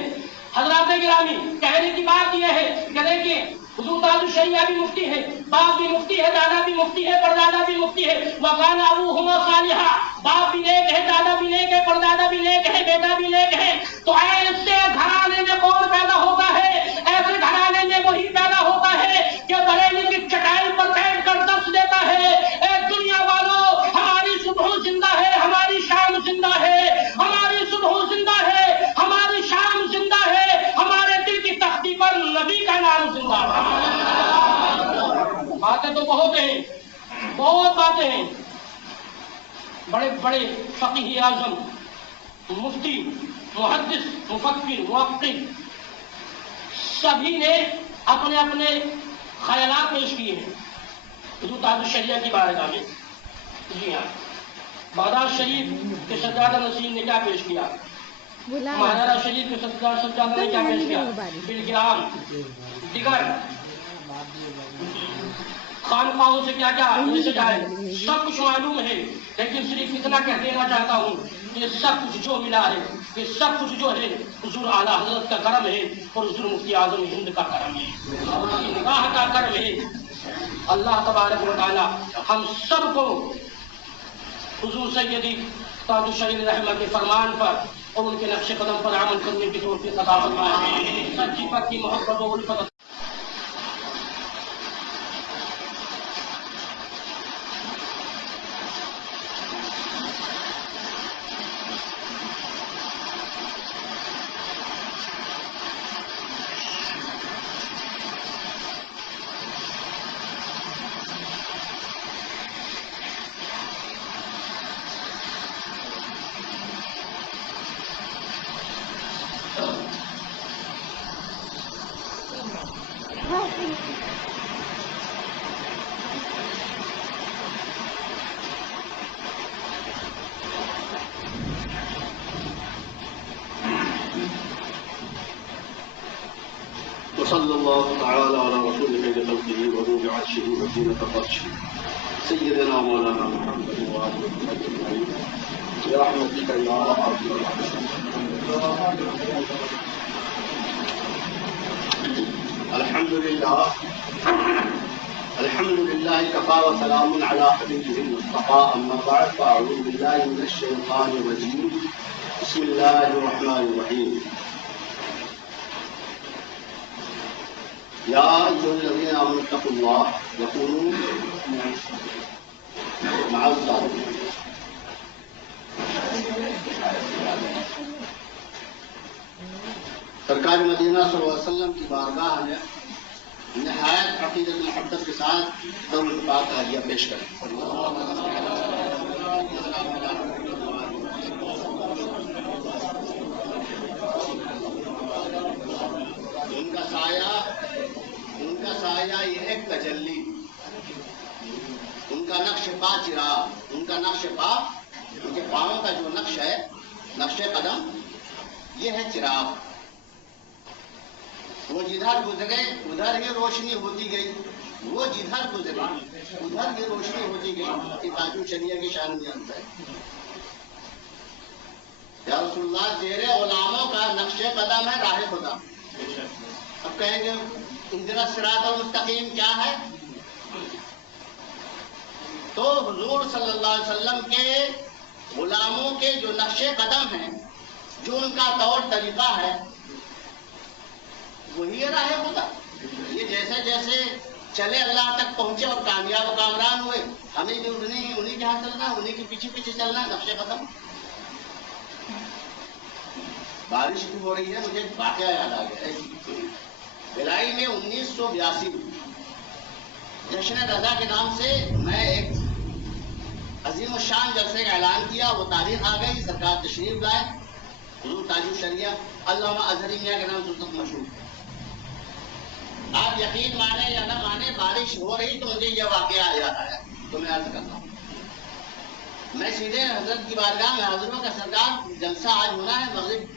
حضرات گرامی کہنے کی بات یہ ہے کہ دیکھیے حضور تاج الشریعہ بھی مفتی ہے، باپ بھی مفتی ہے، دادا بھی مفتی ہے، پردادا بھی مفتی ہے. وکان ابوہما صالحا، باپ بھی نیک ہے، دادا بھی نیک ہے، پردادا بھی نیک ہے، بیٹا بھی نیک ہے. تو ایسے گھرانے میں کون پیدا ہوتا ہے؟ ایسے گھرانے میں وہی پیدا ہوتا ہے کہ بریلی کی چٹائی پر بیٹھ کر درس دیتا ہے. اے دنیا والوں ہماری صبح زندہ ہے، ہماری شام زندہ ہے، ہماری صبح زندہ ہے، ہماری شام زندہ ہے، ہمارے دل کی تختی پر نبی کا نام زندہ ہے. باتیں تو بہت ہیں، بہت باتیں ہیں. بڑے بڑے فقیہ اعظم، مفتی، محدث، مفکر، موقع سبھی نے اپنے اپنے خیالات پیش کیے ہیں حضور تاج الشریعہ کی بارگاہ میں. جی ہاں، بغداد شریف کے سجادہ نشین نے کیا پیش کیا، مہاراجہ شریف کے سجادہ نے کیا پیش کیا، بالکرام دیگر خانقاہوں سے کیا کیا میسج آئے، سب کچھ معلوم ہے. لیکن صرف اتنا کہہ دینا چاہتا ہوں کہ سب کچھ جو ملا ہے، یہ سب کچھ جو ہے حضور اعلیٰ حضرت کا کرم ہے اور حضور مفتی اعظم ہند کا کرم ہے، اس کی نگاہ کا کرم ہے. اللہ تبارک و تعالی ہم سب کو حضور سیدی تاج الشریعہ رحمہ کے فرمان پر اور ان کے نقش قدم پر عمل کرنے کی توفیق عطا فرمائے. سچی پکی محبت و الفت وصلى الله تعالى على رسول خير خلقه ونور عرشه وزينة فرشه سيدنا مولانا محمد وآله أجمعين برحمتك يا أرحم الحمد لله كفى وسلام على حبيبه المصطفى. أما بعد فأعوذ بالله من الشيطان الرجيم. بسم الله الرحمن الرحيم. يا أيها الذين آمنوا اتقوا الله وكونوا مع الصادقين. سرکار مدینہ صلی اللہ علیہ وسلم کی بارگاہ میں نہایت عقیدت محبت کے ساتھ درود پاک ہدیہ پیش کریں. ان کا سایہ، ان کا کا سایہ یہ ہے تجلی، ان کا نقش پا چراغ، ان کا نقش پا، ان کے پاؤں کا جو نقش ہے، نقش قدم، یہ ہے چراغ. وہ جدھر گزرے ادھر ہی روشنی ہوتی گئی، وہ جدھر گزرے ادھر ہی روشنی ہوتی گئی. یہ تاج الشریعہ کی شان میں ہے. یا رسول اللہ تیرے غلاموں کا نقش قدم ہے راہ خدا. اب کہیں گے اہدنا الصراط المستقیم کیا ہے؟ تو حضور صلی اللہ علیہ وسلم کے غلاموں کے جو نقش قدم ہیں، جو ان کا طور طریقہ ہے، وہی راہ خدا. یہ جیسے جیسے چلے اللہ تک پہنچے اور کامیاب و کامران ہوئے، ہمیں بھی انہیں کے ہاتھ چلنا، انہیں کے پیچھے پیچھے چلنا. نقش قدم. بارش بھی ہو رہی ہے، مجھے ایک واقعہ یاد آ گیا ہے. بلائی میں 1982 میں جشن رضا کے نام سے میں ایک عظیم الشان جلسے کا اعلان کیا. وہ تاریخ آ گئی، سرکار تشریف لائے. حضور تاج الشریعہ علامہ اظہری میاں کے نام سے تک مشہور. آپ یقین مانے یا نہ مانے، بارش ہو رہی تو مجھے یہ واقعہ یاد آیا، تو میں عرض کرتا ہوں. میں سیدھے حضرت کی بارگاہ میں حاضر ہوں کہ سرکار جلسہ آج ہونا ہے، مغرب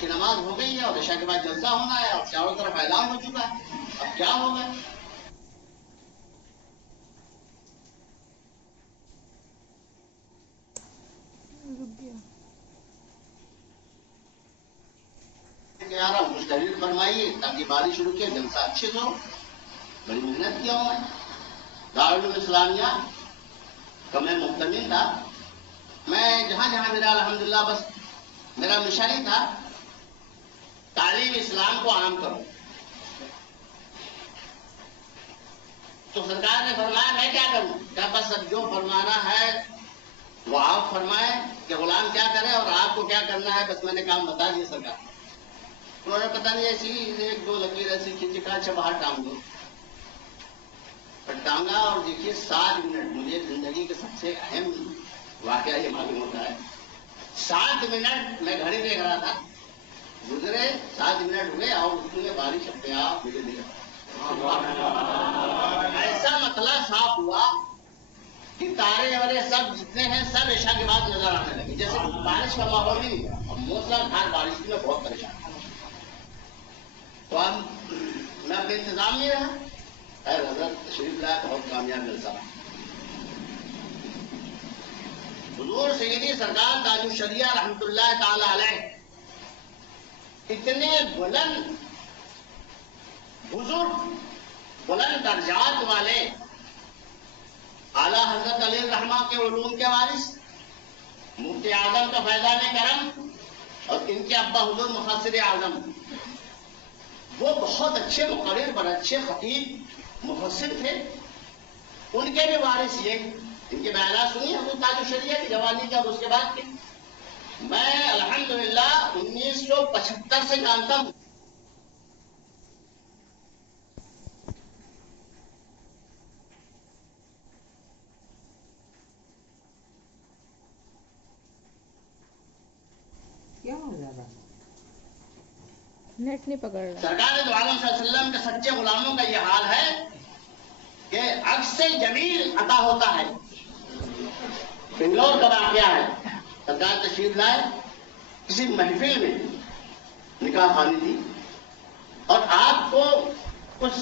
کی نماز ہو گئی ہے اور عشاء کے بعد جلسہ ہونا ہے اور چاروں طرف اعلان ہو چکا ہے، اب کیا ہوگا؟ مستحل فرمائیے تاکہ بارش رکے، جلسہ اچھے سے ہو. بڑی محنت کیا ہوں میں. دارالعلوم اسلامیہ کا میں محتمل تھا. میں جہاں جہاں میرا الحمدللہ بس میرا مشن ہی تھا تعلیم اسلام کو عام کرو. تو سرکار نے فرمایا میں کیا کروں؟ کیا بس اب جو فرمانا ہے وہ آپ فرمائیں کہ غلام کیا کرے اور آپ کو کیا کرنا ہے. بس میں نے کام بتا دیا سرکار. انہوں نے پتہ نہیں ایسی ایک دو لکیر ایسی کھینچی کہا اچھا باہر ٹانگ دو. ٹانگا اور دیکھیے 7 منٹ. مجھے زندگی کے سب سے اہم واقعہ یہ معلوم ہوتا ہے. 7 منٹ میں گھڑی دیکھ رہا تھا، گزرے 7 منٹ ہوئے اور اس میں بارش اپنے آپ مجھے دے ایسا مسئلہ صاف ہوا کہ تارے وارے سب جتنے ہیں سب عشاء کے بعد نظر آنے لگے. جیسے بارش کا ماحول نہیں ہوا اور موسم دھار بارش کی میں بہت پریشان تھا. تو اب میں اپنے انتظام نہیں رہا. خیر حضرت تشریف لائے، بہت کامیاب ملتا رہا. حضور سیدی سرکار تاج الشریعہ رحمۃ اللہ تعالی علیہ اتنے بلند بزرگ بلند درجات والے اعلیٰ حضرت علی الرحمہ کے علوم کے وارث مفتی اعظم کا فیضان کرم اور ان کے ابا حضور مفسر اعظم، وہ بہت اچھے مقرر، بڑے اچھے خطیب مفسر تھے. ان کے بھی وارث یہ، ان کے بیانات سنیے حضور تاج الشریعہ کی جوانی کے اور اس کے بعد کے. میں الحمدللہ 1975 سے جانتا ہوں. نیٹ نہیں پکڑ رہا. سرکار دو عالم صلی اللہ علیہ وسلم کے سچے غلاموں کا یہ حال ہے کہ عکس جمیل عطا ہوتا ہے. بنگلور کا واقعہ ہے. سرکار تشریف لائے، کسی محفل میں نکاح خوانی تھی اور آپ کو کچھ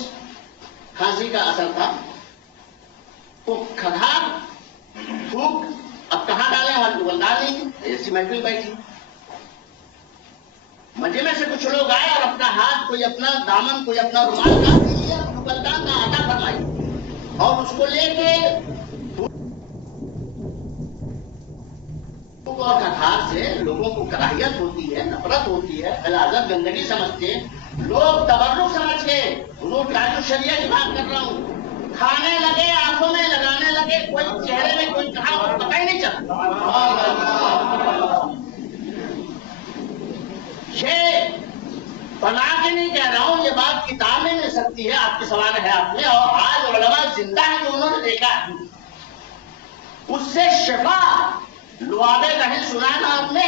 کھانسی کا اثر تھا. وہ کھگھار تھوک اب کہاں ڈالیں، ہم ڈال نہیں. ایسی محفل بیٹھی، مجمع سے کچھ لوگ آئے اور اپنا ہاتھ، کوئی اپنا دامن، کوئی اپنا رومال کاٹ لیا، مقدام کا عطا فرمائی اور اس کو لے کے اور کھگھار سے لوگوں کو کراہیت ہوتی ہے، نفرت ہوتی ہے، غلاظت، گندگی سمجھتے ہیں لوگ. تبرک سمجھ کے حضور تاج الشریعہ کی بات کر رہا ہوں، کھانے لگے، آنکھوں میں لگانے لگے، کوئی چہرے میں کوئی کہاں پتہ ہی نہیں چلتا. یہ بنا کے نہیں کہہ رہا ہوں، یہ بات کتاب میں مل سکتی ہے آپ کے سوال ہے آپ میں. اور آج علماء زندہ ہیں جو انہوں نے دیکھا ہے، اس سے شفا لعاب دہن سنا نا آپ نے؟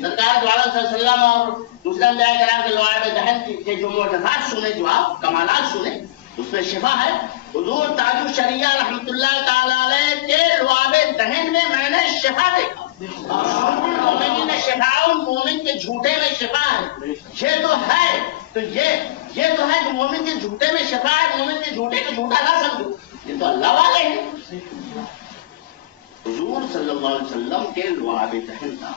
سرکار دوارا صلی اللہ علیہ وسلم اور دوسرے انبیاء کرام کے لعاب دہن کے جو معجزات سنے، جو آپ کمالات سنے، اس میں شفا ہے۔ حضور تاج الشریعہ رحمۃ اللہ تعالی علیہ کے لعاب دہن میں نے شفا دیکھا۔ مومن میں شفا، مومن کے جھوٹے میں شفا ہے۔ یہ تو ہے، تو یہ تو ہے کہ مومن کے جھوٹے میں شفا ہے، مومن کے جھوٹے کو جھوٹا نہ سمجھو، یہ تو اللہ والے ہیں۔ حضور صلی اللہ علیہ وسلم کے لعاب دہن تھا۔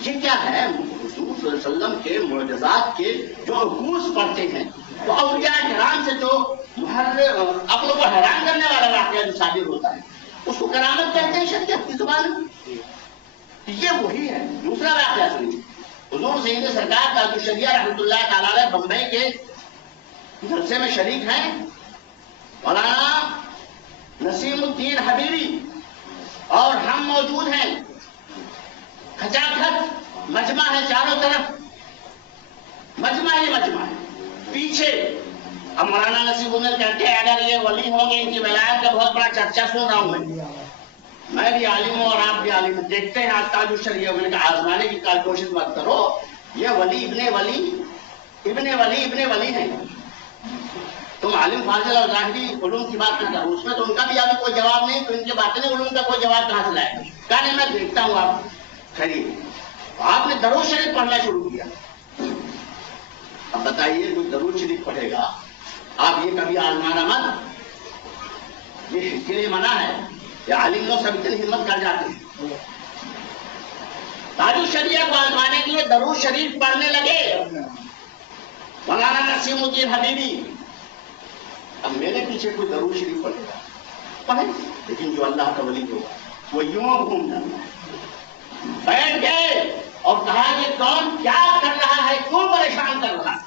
یہ کیا ہے؟ حضور صلی اللہ علیہ وسلم کے معجزات کے جو عکوس پڑھتے ہیں، تو اولیاء کرام سے جو عقل کو حیران کرنے والا واقعہ جو صادر ہوتا ہے، اس کو کرامت کہتے ہیں شریعت کی زبان میں۔ یہ وہی ہے۔ دوسرا واقعہ سنیے، حضور سید سرکار تاج الشریعہ رحمۃ اللہ تعالی علیہ بمبئی کے جلسے میں شریک ہیں۔ مولانا نسیم الدین حبیبی اور ہم موجود ہیں، کھچا کھچ مجمع ہے، چاروں طرف مجمع ہی مجمع ہے۔ پیچھے اب مولانا نصیب الدین کہتے ہیں اگر یہ ولی ہوں گے، ان کی ولایت کا بہت بڑا چرچا سن رہا ہوں میں بھی عالم ہوں اور آپ بھی عالم ہیں، دیکھتے ہیں آج تاج الشریعہ میں نے کہا آزمانے کی کوشش مت کرو، یہ ولی ابن ولی ہیں، تم عالم فاضل اور ظاہری علوم کی بات نہ کرو، اس میں تو ان کا بھی ابھی کوئی جواب نہیں، تو ان کے باطنی علوم کا کوئی جواب کہاں سے لائے گا؟ کہا نہیں میں دیکھتا ہوں آپ خرید۔ آپ نے درود شریف پڑھنا شروع کیا۔ اب بتائیے کوئی درود شریف پڑھے گا، آپ یہ کبھی آزمانا مت، یہ اس کے لیے منع ہے، یہ عالم لوگ سب اتنی ہمت کر جاتے ہیں۔ تاج الشریعہ کو آزمانے کے لیے درود شریف پڑھنے لگے مولانا نسیم الدین حبیبی۔ اب میرے پیچھے کوئی درود شریف پڑھے گا، پڑھے، لیکن جو اللہ کا ولی ہوگا وہ یوں گھوم جانا ہے۔ بیٹھ گئے اور کہا یہ کون کیا کر رہا ہے، کیوں پریشان کر رہا ہے؟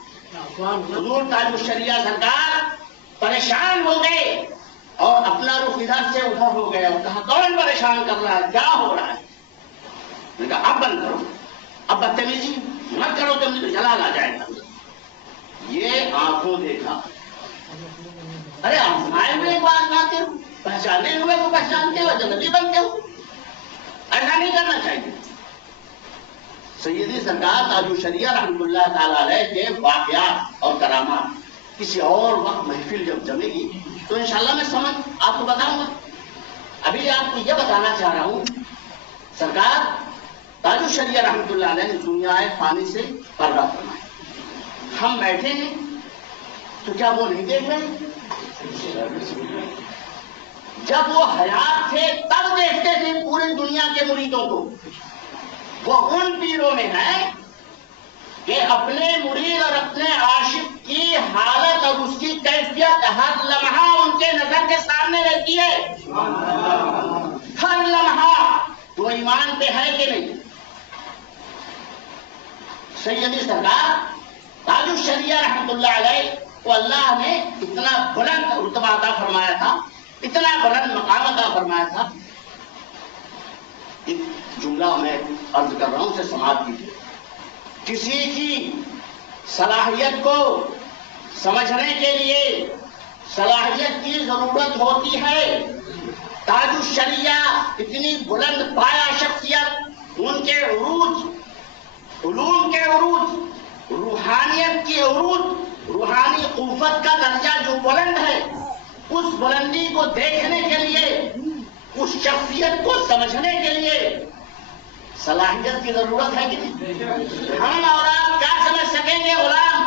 حضور تاج الشریعہ سرکار پریشان ہو گئے اور اپنا رخ ادھر سے ادھر ہو گئے اور کہا کون پریشان کر رہا ہے، کیا ہو رہا ہے؟ میں نے کہا اب بند کرو، اب بدتمیزی مت کرو، تم تو جلال آ جائے گا۔ یہ آنکھوں دیکھا، ارے آزمائے ہوئے کو آزماتے ہو، پہچانے ہوئے کو پہچانتے ہو، جنتی بنتے ہو، ایسا نہیں کرنا چاہیے۔ سیدی سرکار تاج الشریعہ رحمۃ اللہ تعالی علیہ کے واقعات اور کرامات کسی اور وقت محفل جب جمے گی تو انشاءاللہ میں سمجھ آپ کو بتاؤں گا۔ ابھی آپ کو یہ بتانا چاہ رہا ہوں، سرکار تاج الشریعہ رحمۃ اللہ علیہ نے دنیا فانی سے پردہ فرمایا۔ ہم بیٹھے ہیں تو کیا وہ نہیں دیکھ رہے؟ جب وہ حیات تھے تب دیکھتے تھے پوری دنیا کے مریدوں کو۔ وہ ان پیروں میں ہے کہ اپنے مرید اور اپنے عاشق کی حالت اور اس کی کیفیت ہر لمحہ ان کے نظر کے سامنے رہتی ہے، ہر لمحہ۔ وہ ایمان پہ ہے کہ نہیں؟ سیدی سرکار تاج الشریعہ رحمۃ اللہ علیہ کو اللہ نے اتنا بلند رتبہ عطا فرمایا تھا، اتنا بلند مقام عطا فرمایا تھا۔ ایک جملہ میں عرض کر رہا ہوں، اسے سماعت کیجیے۔ کسی کی صلاحیت کو سمجھنے کے لیے صلاحیت کی ضرورت ہوتی ہے۔ تاج الشریعہ اتنی بلند پایا شخصیت، ان کے عروج، علوم کے عروج، روحانیت کی عروج، روحانی قوت کا درجہ جو بلند ہے، اس بلندی کو دیکھنے کے لیے، اس شخصیت کو سمجھنے کے لیے صلاحیت کی ضرورت ہے کہ نہیں؟ ہم اور آپ کیا سمجھ سکیں گے غلام؟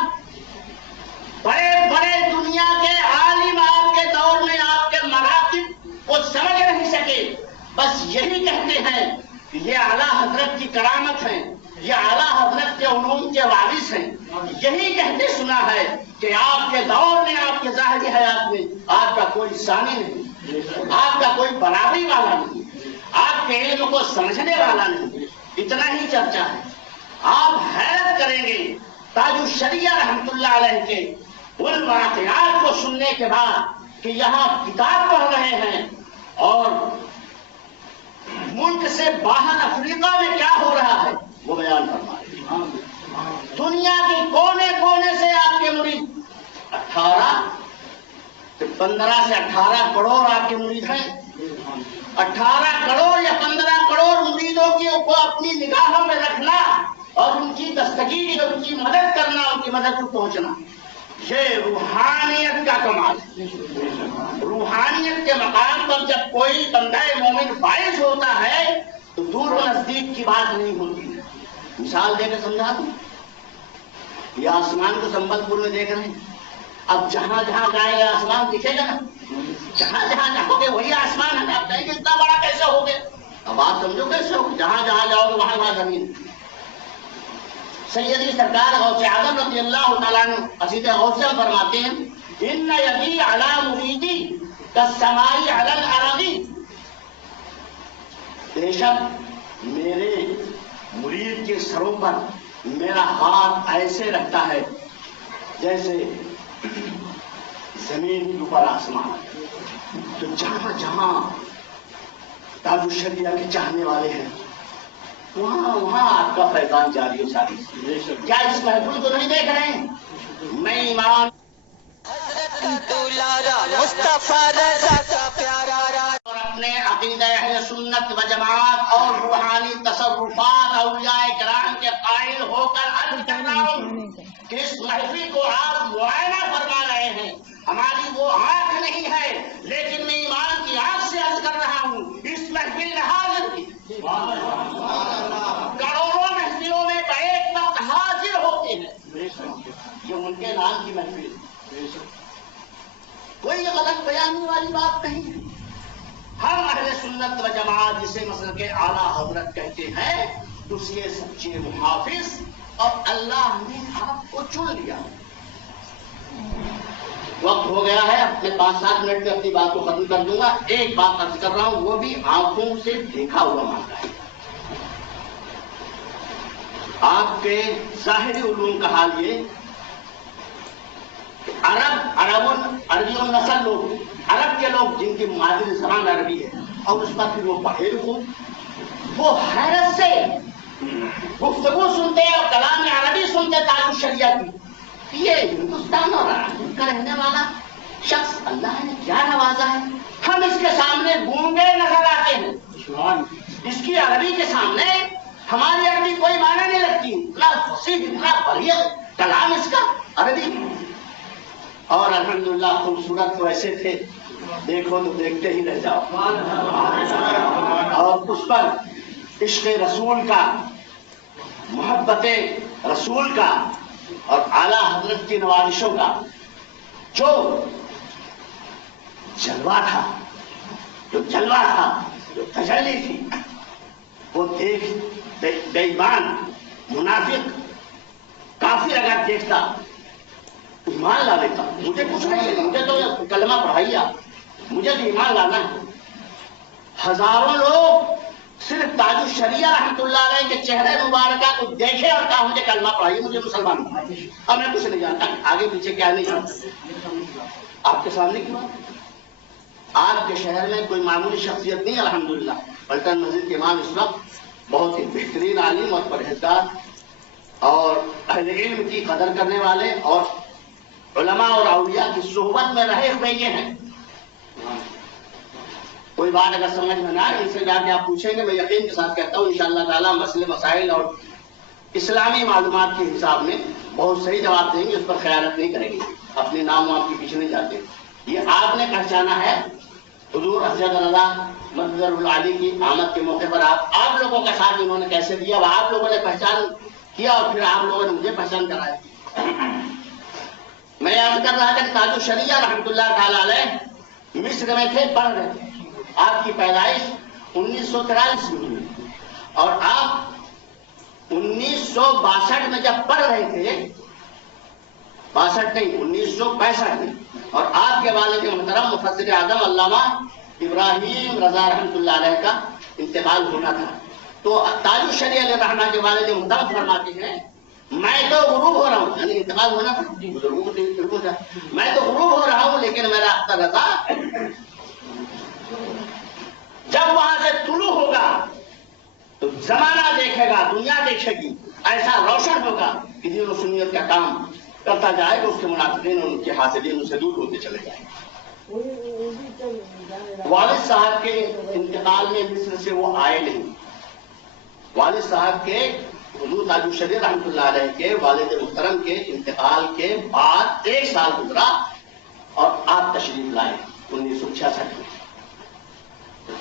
بڑے بڑے دنیا کے عالم آپ کے دور میں آپ کے مراتب کو سمجھ نہیں سکے، بس یہی کہتے ہیں کہ یہ اعلیٰ حضرت کی کرامت ہے، یہ اعلیٰ حضرت کے علوم کے وارث ہیں۔ یہی کہتے سنا ہے کہ آپ کے دور میں، آپ کے ظاہری حیات میں آپ کا کوئی ثانی نہیں، آپ کا کوئی برابری والا نہیں، آپ کے علم کو سمجھنے والا نہیں۔ اتنا ہی چرچا ہے۔ آپ حیرت کریں گے تاج الشریعہ رحمۃ اللہ علیہ کے ان واقعات کو سننے کے بعد کہ یہاں کتاب پڑھ رہے ہیں اور ملک سے باہر افریقہ میں کیا ہو رہا ہے وہ بیان فرما رہے ہیں۔ دنیا کے کونے کونے سے آپ کے مرید 15 سے 18 کروڑ آپ کے مرید ہیں۔ 18 کروڑ یا 15 کروڑ مریدوں اپنی نگاہوں میں رکھنا اور ان کی دستگیری، ان کی مدد کرنا، ان کی مدد کو پہنچنا، یہ روحانیت کا کمال ہے۔ روحانیت کے مقام پر جب کوئی بندہ مومن فائز ہوتا ہے تو دور و نزدیک کی بات نہیں ہوتی۔ مثال دے کے سمجھا دوں، یہ آسمان کو سنبل پور میں دیکھ رہے ہیں، اب جہاں جہاں جائے گا آسمان دکھے گا نا، جہاں جہاں جاؤ گے وہی آسمان ہے، آپ کہیں گے اتنا بڑا کیسے ہو گیا؟ اب آپ سمجھو کیسے ہو، جہاں جہاں جاؤ گے وہاں وہاں زمین۔ سیدی سرکار غوث اعظم رضی اللہ تعالیٰ عنہ قصیدہ غوثیہ فرماتے ہیں، ان یدی علی مریدی کالسماء علی الارض، بے شک میرے مرید کے سروں پر میرا ہاتھ ایسے رکھتا ہے جیسے زمین کے اوپر آسمان۔ تو جہاں جہاں تاج الشریعہ کے چاہنے والے ہیں وہاں وہاں آپ کا فیضان جاری و ساری۔ کیا اس محفوظ کو نہیں دیکھ رہے ہیں؟ میں ایمان مصطفیٰ رضا کا پیارا اور اپنے عقیدہ اہل سنت و جماعت اور روحانی تصرفات اولیاء کرام کے قائل ہو کر عرض کر رہا ہوں کہ اس محفل کو آپ معائنہ فرما رہے ہیں، ہماری وہ آنکھ نہیں ہے، لیکن میں ایمان کی آنکھ سے عرض کر رہا ہوں اس محفل نے حاضر کی، کروڑوں محفلوں میں ایک وقت حاضر ہوتے ہیں، یہ ان کے نام کی محفل، کوئی غلط بیانی والی بات نہیں ہے۔ ہم اہل سنت و جماعت جسے مسلک اعلیٰ حضرت کہتے ہیں اس کے سچے محافظ، اور اللہ نے آپ کو چن لیا۔ وقت ہو گیا ہے، اپنے 5-7 منٹ میں اپنی بات کو ختم کر دوں گا۔ ایک بات عرض کر رہا ہوں، وہ بھی آنکھوں سے دیکھا ہوا معاملہ ہے۔ آپ کے ظاہری علوم کا حال یہ، عربی النسل لوگ، عرب کے لوگ جن کی مادری زبان عربی ہے اور اس پر پھر وہ پڑھے لکھو، وہ حیرت سے گفتگو سنتے اور کلام عربی سنتے تاج الشریعہ کی، یہ ہندوستان اور عرب کا رہنے والا شخص اللہ نے کیا نوازا ہے، ہم اس کے سامنے گونگے نظر آتے ہیں، اس کی عربی کے سامنے ہماری عربی کوئی معنی نہیں رکھتی، اتنا فصیح اتنا بڑھیا کلام اس کا عربی، اور الحمدللہ خوبصورت تو ایسے تھے دیکھو تو دیکھتے ہی رہ جاؤ، اور اس پر عشق رسول کا، محبت رسول کا اور اعلیٰ حضرت کی نوازشوں کا جو جلوہ تھا، جو تجلی تھی، وہ دیکھ بے ایمان منافق کافر اگر دیکھتا ایمان لا لیتا۔ مجھے کچھ نہیں ہے، مجھے تو کلمہ پڑھائیے، مجھے تو ایمان لانا ہے۔ ہزاروں لوگ صرف تاج الشریعہ رحمۃ اللہ علیہ کے چہرے مبارکہ کو دیکھے اور کہا مجھے کلمہ پڑھائیے، مجھے مسلمان بنائیے، اب میں کچھ نہیں جانتا، آگے پیچھے کیا نہیں جانتا۔ آپ کے سامنے کی بات، آپ کے شہر میں کوئی معمولی شخصیت نہیں، الحمدللہ پلٹن مسجد کے امام اس وقت بہت ہی بہترین عالم اور پرہیزگار اور اہل علم کی قدر کرنے والے اور علماء اور اولیاء کی صحبت میں رہے ہوئے یہ ہیں۔ کوئی بات اگر سمجھ میں نہ آئے ان سے جا کے آپ پوچھیں گے، میں یقین کے ساتھ کہتا ہوں انشاءاللہ تعالیٰ مسئلے مسائل اور اسلامی معلومات کے حساب میں بہت صحیح جواب دیں گے، اس پر خیانت نہیں کریں گے، اپنے نام وام کے پیچھے نہیں جاتے۔ یہ آپ نے پہچانا ہے حضور حضرت رضا مظہر العالی کی آمد کے موقع پر آپ لوگوں کا ساتھ انہوں نے کیسے دیا، وہ آپ لوگوں نے پہچان کیا اور پھر آپ لوگوں نے مجھے پہچان کرایا۔ میں یاد کر رہا تھا کہ تاج الشریعہ رحمۃ اللہ تعالی علیہ مصر میں تھے، پڑھ رہے تھے، آپ کی پیدائش 1943 میں ہوئی اور آپ 1962 میں جب پڑھ رہے تھے، 62 نہیں 1965 میں، اور آپ کے والد محترم مفسر اعظم علامہ ابراہیم رضا رحمۃ اللہ علیہ کا انتقال ہونا تھا، تو تاج الشریعہ علیہ رحمہ کے والد محترم فرماتے ہیں میں تو غروب ہو رہا ہوں، یعنی انتقال ہونا تھا، میں تو غروب ہو رہا ہوں لیکن میرا اختر رضا جب وہاں سے طلوع ہوگا تو زمانہ دیکھے گا، دنیا دیکھے گی، ایسا روشن ہوگا کہ دین و سنیت کا کام کرتا جائے گا، اس کے منافقین اور ان کے حاسدین اسے دور ہوتے چلے جائیں گے۔ والد صاحب کے انتقال میں مصر سے وہ آئے نہیں، والد صاحب کے حضور تاج الشریعہ رحمۃ اللہ علیہ کے والد محترم کے انتقال کے بعد 1 سال گزرا اور آپ تشریف لائے 1966 میں.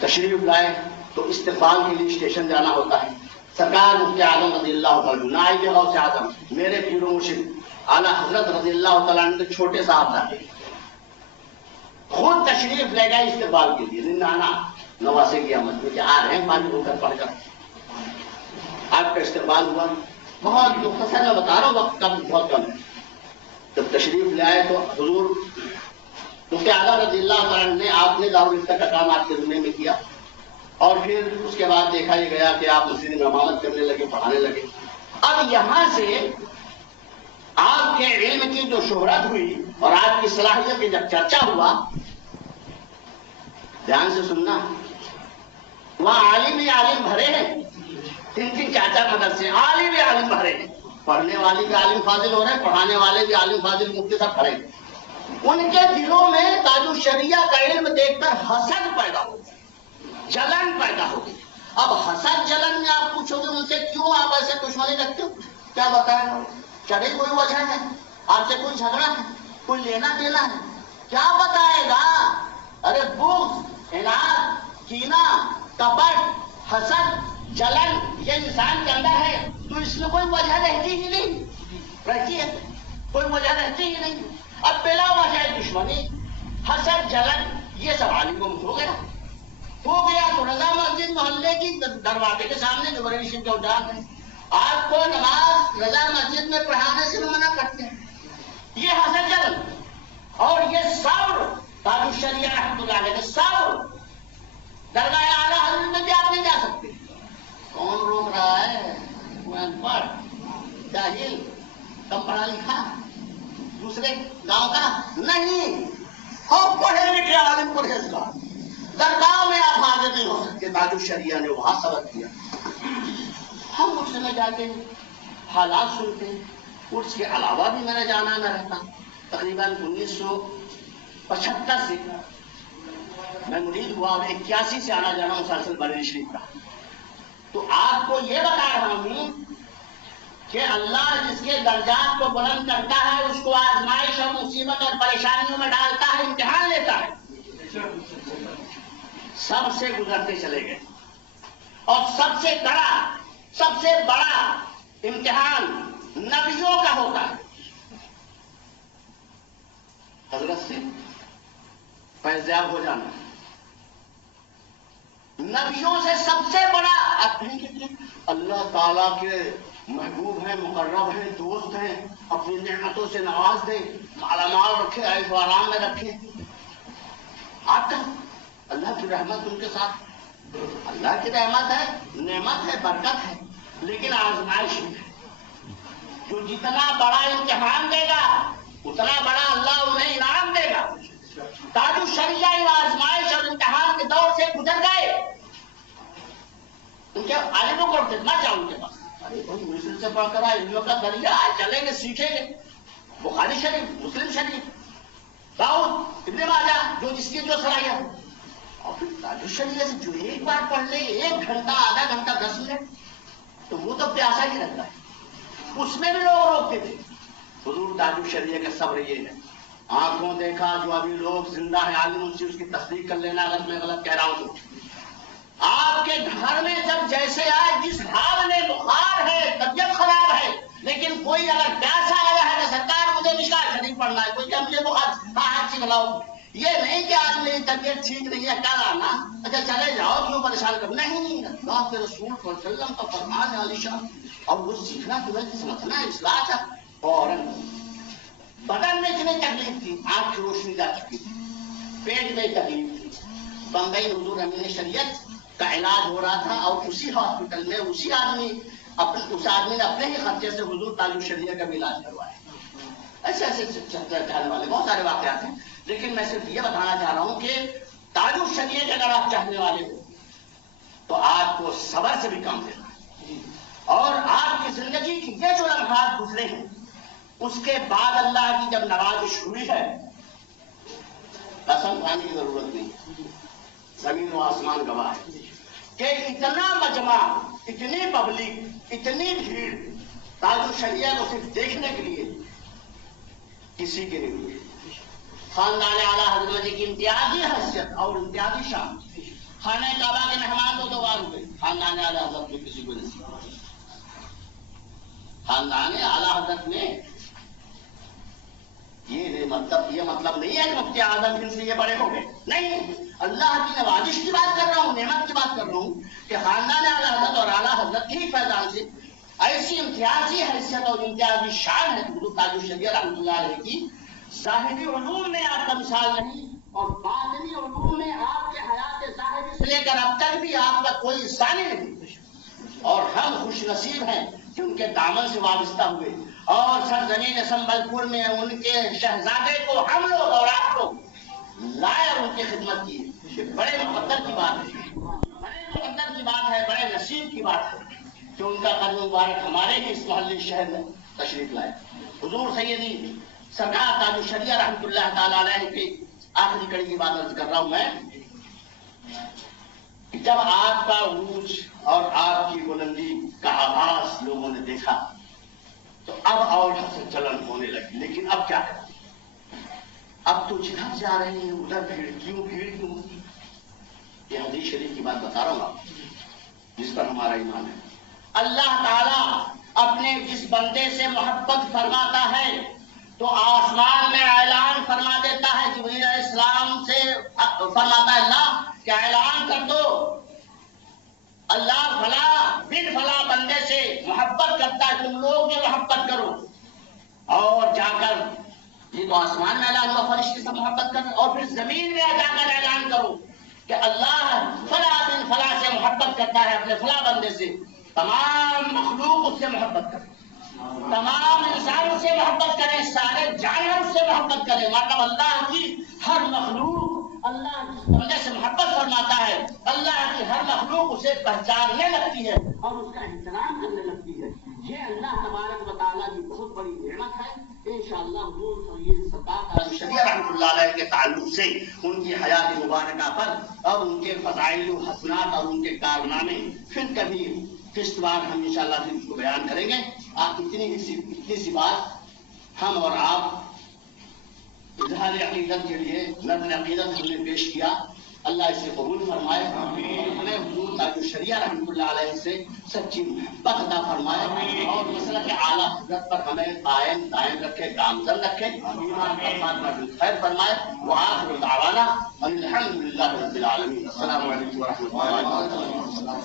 تشریف لائے تو استقبال کے لیے اسٹیشن جانا ہوتا ہے. سرکار مفتی اعظم رضی اللہ عنہ نائب غوث اعظم میرے پیر و مرشد اعلیٰ حضرت رضی اللہ تعالیٰ عنہ کے چھوٹے صاحبزادے خود تشریف لے گئے استقبال کے لیے. نانا نواسے کی آمد میں کہ آ رہے ہیں پانی ہو کر پڑھ کر. آپ کا استقبال ہوا. بہت مختصر میں بتا رہا ہوں، وقت کا بہت کم ہے. جب تشریف لے آئے تو حضور مفتی اعلیٰ رضی اللہ تعالیٰ نے آپ نے دارالفتہ کا کام آپ کے ذمے میں کیا اور پھر اس کے بعد دیکھا یہ گیا کہ آپ مسجد میں امامت کرنے لگے، پڑھانے لگے. اب یہاں سے آپ کے علم کی جو شہرت ہوئی اور آپ کی صلاحیت کی جب چرچا ہوا، دھیان سے سننا، وہاں عالم ہی عالم بھرے ہیں. 3 4 مدرسے عالم ہی عالم بھرے ہیں. پڑھنے والے بھی عالم فاضل ہو رہے ہیں، پڑھانے والے بھی عالم فاضل مفتی سب بھرے ہیں. ان کے دلوں میں تاج الشریعہ کا علم دیکھ کر حسد پیدا ہو گیا، جلن پیدا ہو گئی. اب حسد جلن میں آپ پوچھو گے ان سے کیوں آپ ایسے دشمنی رکھتے ہو؟ کیا بتائیں؟ چڑھے کوئی وجہ ہے؟ آپ سے کوئی جھگڑا ہے؟ کوئی لینا دینا ہے؟ کیا بتائے گا؟ ارے بغض، عناد، کینہ، کپٹ، حسد، جلن یہ انسان کے اندر ہے تو اس میں کوئی وجہ رہتی ہی نہیں. رہتی ہے کوئی وجہ رہتی ہی نہیں. اب بلا وجہ دشمنی، حسد، جلن یہ سب عالموں میں ہو گیا تو رضا مسجد محلے کی دروازے کے سامنے جو بریلی شریف کے اجاز ہے، آپ کو نماز رضا مسجد میں پڑھانے سے منع کرتے ہیں. یہ حسد، جلن اور یہ صبر تاج الشریعہ رحمۃ اللہ علیہ صبر. درگاہ اعلیٰ حضرت میں بھی آپ نہیں جا سکتے. کون روک رہا ہے؟ وہ ان پڑھ، جاہل، کم پڑھا لکھا، دوسرے گاؤں کا نہیں، خوب پڑھے لکھے عالم پرہیزگار. درگاہ میں آپ حاضر نہیں ہو سکتے. تاج الشریعہ نے وہاں سبق دیا. ہم اس میں جاتے حالات سنتے. اس کے علاوہ بھی میرا جانا نہ رہتا. تقریباً 1975 سے میں مرید ہوا اور 81 سے آنا جانا مسلسل بریلی شریف کا. تو آپ کو یہ بتا رہا ہوں کہ اللہ جس کے درجات کو بلند کرتا ہے اس کو آزمائش اور مصیبت اور پریشانیوں میں ڈالتا ہے، امتحان لیتا ہے. سب سے گزرتے چلے گئے اور سب سے کڑا، سب سے بڑا امتحان نبیوں کا ہوتا ہے. حضرت سے فیضیاب ہو جانا نبیوں سے سب سے بڑا. آپ کہیں کہ اللہ تعالیٰ کے محبوب ہیں، مقرب ہیں، دوست ہیں، اپنی نعمتوں سے نواز دیں، مالا مال رکھے، عیش و آرام میں رکھے. آپ کا اللہ کی رحمت ان کے ساتھ. اللہ کی رحمت ہے، نعمت ہے، برکت ہے، لیکن آزمائش بھی ہے. جو جتنا بڑا امتحان دے گا اتنا بڑا اللہ انہیں انعام دے گا. تاج الشریعہ ان آزمائش اور امتحان کے دور سے گزر گئے. ان کے عالموں کو خدمت چاہیے ان کے پاس. ارے بھائی مصر سے پڑھ کر آئے، علموں کا دریا، چلیں گے سیکھیں گے. بخاری شریف، مسلم شریف، داؤد، ابن ماجہ، جو جس کی جو صلاحیت. اور پھر تاج الشریعہ سے جو ایک بار پڑھ لے 1 گھنٹہ، آدھا گھنٹہ، 10 منٹ، تو وہ تو پیاسا ہی رہتا ہے. اس میں بھی لوگ روکتے تھے. حضور تاج الشریعہ کا صبر یہ ہے. آنکھوں دیکھا جو ابھی لوگ زندہ ہیں عالم ان سے اس کی تصدیق کر لینا اگر میں غلط کہہ رہا ہوں تو. آپ کے گھر میں جب جیسے آئے، جس حال میں بخار ہے، طبیعت خراب ہے، لیکن کوئی اگر پیاسا آیا ہے کہ سرکار مجھے مشکات شریف پڑھنا ہے، کوئی کہ مجھے بخار، ہاں چلاؤ. یہ نہیں کہ آج میری طبیعت ٹھیک نہیں ہے، کل آنا، اچھا چلے جاؤ، کیوں پریشان کر. نہیں، اللہ کے رسول صلی اللہ علیہ وسلم کا فرمان ہے عالی شان. اور وہ سیکھنا تمہیں سمجھنا ہے، اصلاح کا. فوراً بدن میں اتنی تکلیف تھی، آنکھ کی روشنی جا چکی تھی، پیٹ میں تکلیف تھی. بمبئی حضور امین شریعت کا علاج ہو رہا تھا اور اسی ہاسپٹل میں اس آدمی نے اپنے ہی خرچے سے حضور تاج الشریعہ کا بھی علاج کروایا. ایسے جانے والے بہت سارے واقعات ہیں، لیکن میں صرف یہ بتانا چاہ رہا ہوں کہ تاج الشریعہ کے اگر آپ چاہنے والے ہو تو آپ کو صبر سے بھی کام دینا ہے. اور آپ کی زندگی کی یہ جو لمحات گزرے ہیں اس کے بعد اللہ کی جب نوازش ہوئی ہے، قسم کھانے کی ضرورت نہیں. زمین و آسمان گواہ ہے. کہ اتنا مجمع، اتنی پبلک، اتنی بھیڑ تاج الشریعہ کو صرف دیکھنے کے لیے کسی کے نہیں ہوئی. خاندان اعلیٰ حضرت کی امتیازی حیثیت اور امتیازی شان. خانہ کعبہ کے مہمان تو 2 بار ہوئے، خاندان اعلیٰ حضرت میں کسی کو نہیں. خاندان اعلیٰ حضرت میں یہ مطلب نہیں ہے کہ مفتی اعظم ہند سے یہ بڑے ہو گئے، نہیں. اللہ کی نوازش کی بات کر رہا ہوں، نعمت کی بات کر رہا ہوں کہ خاندان اعلیٰ حضرت اور اعلیٰ حضرت کے فیضان سے ایسی امتیازی حیثیت اور امتیازی شان ہے حضور تاج الشریعہ رحمۃ اللہ علیہ کی. ظاہری علوم میں آپ کا مثال نہیں، اور باطنی علوم میں آپ کے حیات ظاہری سے لے کر اب تک بھی آپ کا کوئی ثانی نہیں. اور ہم خوش نصیب ہیں کہ ان کے دامن سے وابستہ ہوئے، اور سرزمین سنبل پور میں ان کے شہزادے کو ہم لوگ اور آپ لوگ لائے اور ان کی خدمت کی. یہ بڑے مقدر کی بات ہے، بڑے مقدر کی بات ہے، بڑے نصیب کی بات ہے کہ ان کا قدم مبارک ہمارے ہی اس محلی شہر میں تشریف لائے. حضور سیدی سرکار تاج الشریعہ رحمۃ اللہ تعالی علیہ کی آخری کڑی کی بات عرض کر رہا ہوں میں. جب آپ کا عروج اور آپ کی بلندی کا آغاز لوگوں نے دیکھا تو اب اور حسن چلن ہونے لگی. لیکن اب کیا کریں؟ اب تو جدھر جا رہے ہیں ادھر بھیڑ کیوں ہوتی؟ یہ حدیث شریف کی بات بتا رہا ہوں آپ، جس پر ہمارا ایمان ہے. اللہ تعالیٰ اپنے جس بندے سے محبت فرماتا ہے تو آسمان میں اعلان فرما دیتا ہے. جبریل علیہ السلام سے فرماتا ہے اللہ کہ اعلان کر دو اللہ فلاں بن فلاں بندے سے محبت کرتا ہے، تم لوگ بھی محبت کرو. اور جا کر یہ تو آسمان میں اعلان ہوا فرشتے سے محبت کر، اور پھر زمین میں جا کر اعلان کرو کہ اللہ فلاں بن فلاں سے محبت کرتا ہے، اپنے فلاں بندے سے. تمام مخلوق اس سے محبت کرے، تمام انسان اس سے محبت کرے، سارے جانور اس سے محبت کرے. مطلب اللہ کی ہر مخلوق اللہ جس بندے سے محبت فرماتا ہے، اللہ کی ہر مخلوق اسے پہچاننے لگتی ہے اور اس کا احترام کرنے لگتی ہے. یہ اللہ تبارک و تعالیٰ کی بہت بڑی نعمت ہے. انشاءاللہ حضور سید سرکار تاج الشریعہ رحمۃ اللہ علیہ کے تعلق سے ان کی حیات مبارکہ پر اور ان کے فضائل و حسنات اور ان کے کارنامے پھر کبھی قسط وار ہم انشاءاللہ پھر اس کو بیان کریں گے. آپ اتنی سی بات ہم اور آپ اظہار عقیدت کے لیے نظر عقیدت ہم نے پیش کیا. اللہ اسے قبول فرمائے، ہمیں حضور تاج الشریعہ رحمۃ اللہ علیہ سے سچی محبت عطا فرمائے، اور مسلک اعلیٰ حضرت پر ہمیں قائم دائم رکھے، گامزن رکھے، ایمان پر خاتمہ بالخیر فرمائے. وآخر دعوانا الحمد للہ رب العالمین. السلام علیکم ورحمۃ اللہ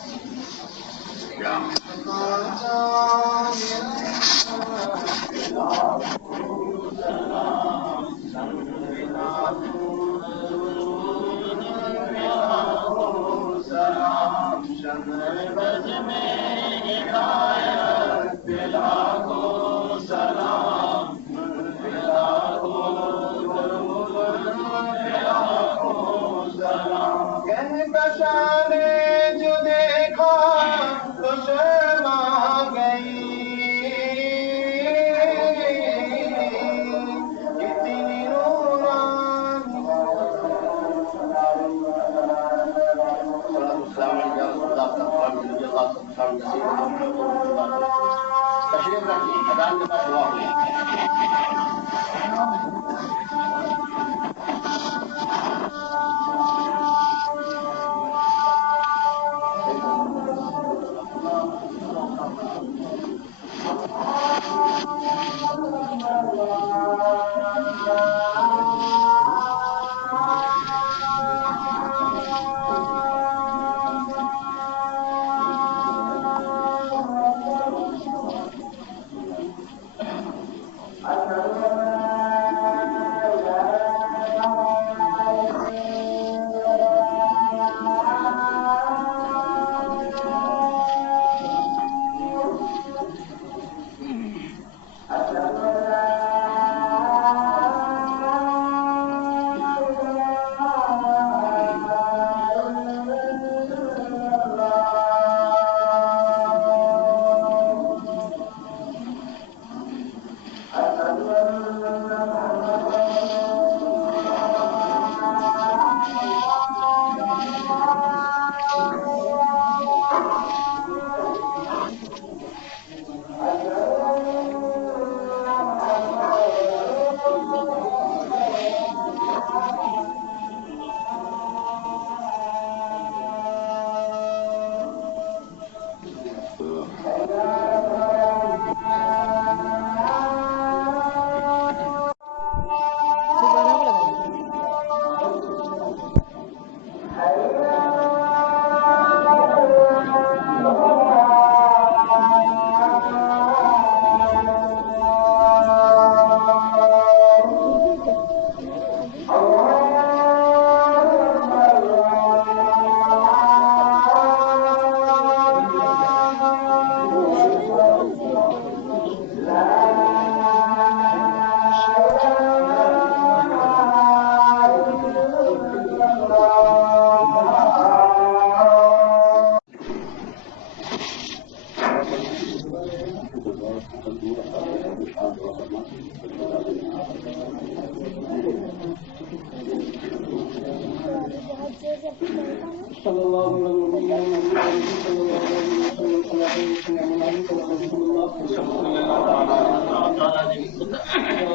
تشریف رکھیے. اذان کے بعد دعا ہوئی.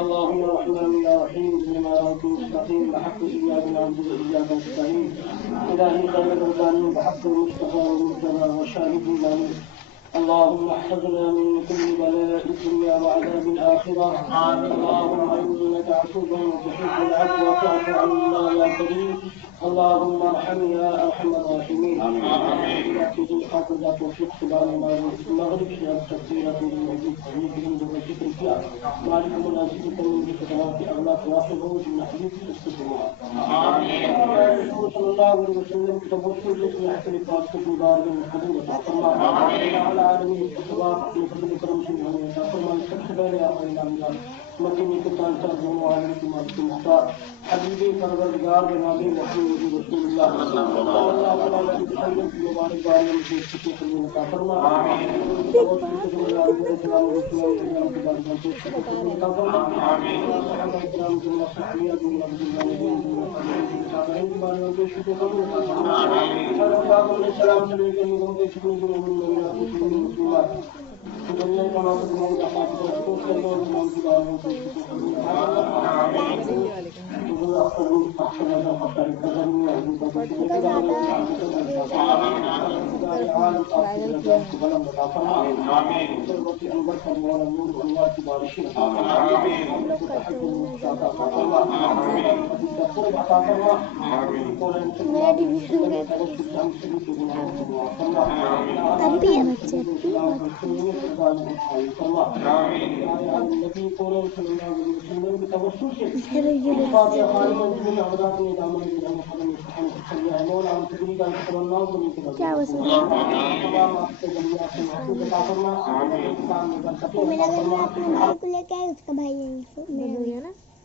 اللهم يا رحمن يا رحيم بما أنت مستقيم بحق إياك نعبد وإياك نستعين إلهي خير الأركان بحق المصطفى والمجتبى وشاهد الأمين اللهم احفظنا من كل بلاء الدنيا وعذاب الآخرة اللهم إنك عفو تحب العفو فاعف عنا يا كريم اللهم ارحم يا أرحم الراحمين آمين حافظ توفيق سبحان المغرب شهادة تفسيرة للمجيد سعيد عند الذكر فيها مالك مناسبك من ذكرات أغلاق واحده من حديث الاستجماع آمين صلى الله عليه وسلم تبصر لك حسن فاتك مبارك القبول وتعطى على عالمين الصباح من فضل كرم سبحانه وتعطى الكتب يا خير الأملاك مدينة كتان ترجم وعليكم ورحمة المختار حبيبي پروردگار جناب محمد رسول اللہ صلی اللہ علیہ وسلم کی مبارک بارے میں خوشی خلیل عطا فرما آمین صحابہ کرام کی نصیحت میں السلام علیکم دنیا کا نام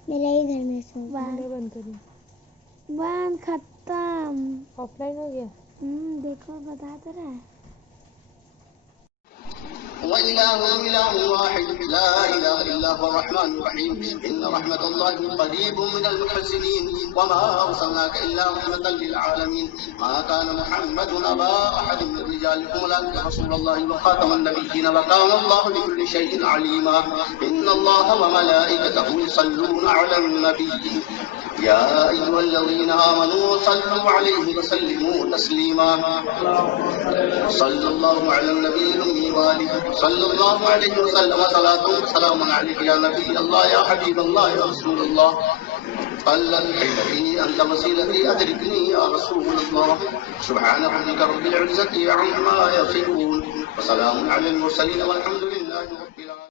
میرا ہی گھر میں سو بند ختم آف لائن ہو گیا. دیکھو بتا تو رہا ہے. وإلهكم إله واحد لا إله إلا هو الرحمن الرحيم إن رحمة الله قريب من المحسنين وما أرسلناك إلا رحمة للعالمين ما كان محمد أبا أحد من رجالكم ولكن رسول الله وخاتم النبيين وكان الله بكل شيء عليما إن الله وملائكته يصلون على النبي يا أيها الذين آمنوا صلوا عليه وسلموا تسليما صلى الله على النبي الأمي وآله صلى الله عليه وسلم صلاة وسلام عليك يا نبي الله يا حبيب الله يا رسول الله قل الحي أنت وسيلتي أدركني يا رسول الله سبحان ربك رب العزة عما يصفون وسلام على المرسلين والحمد لله.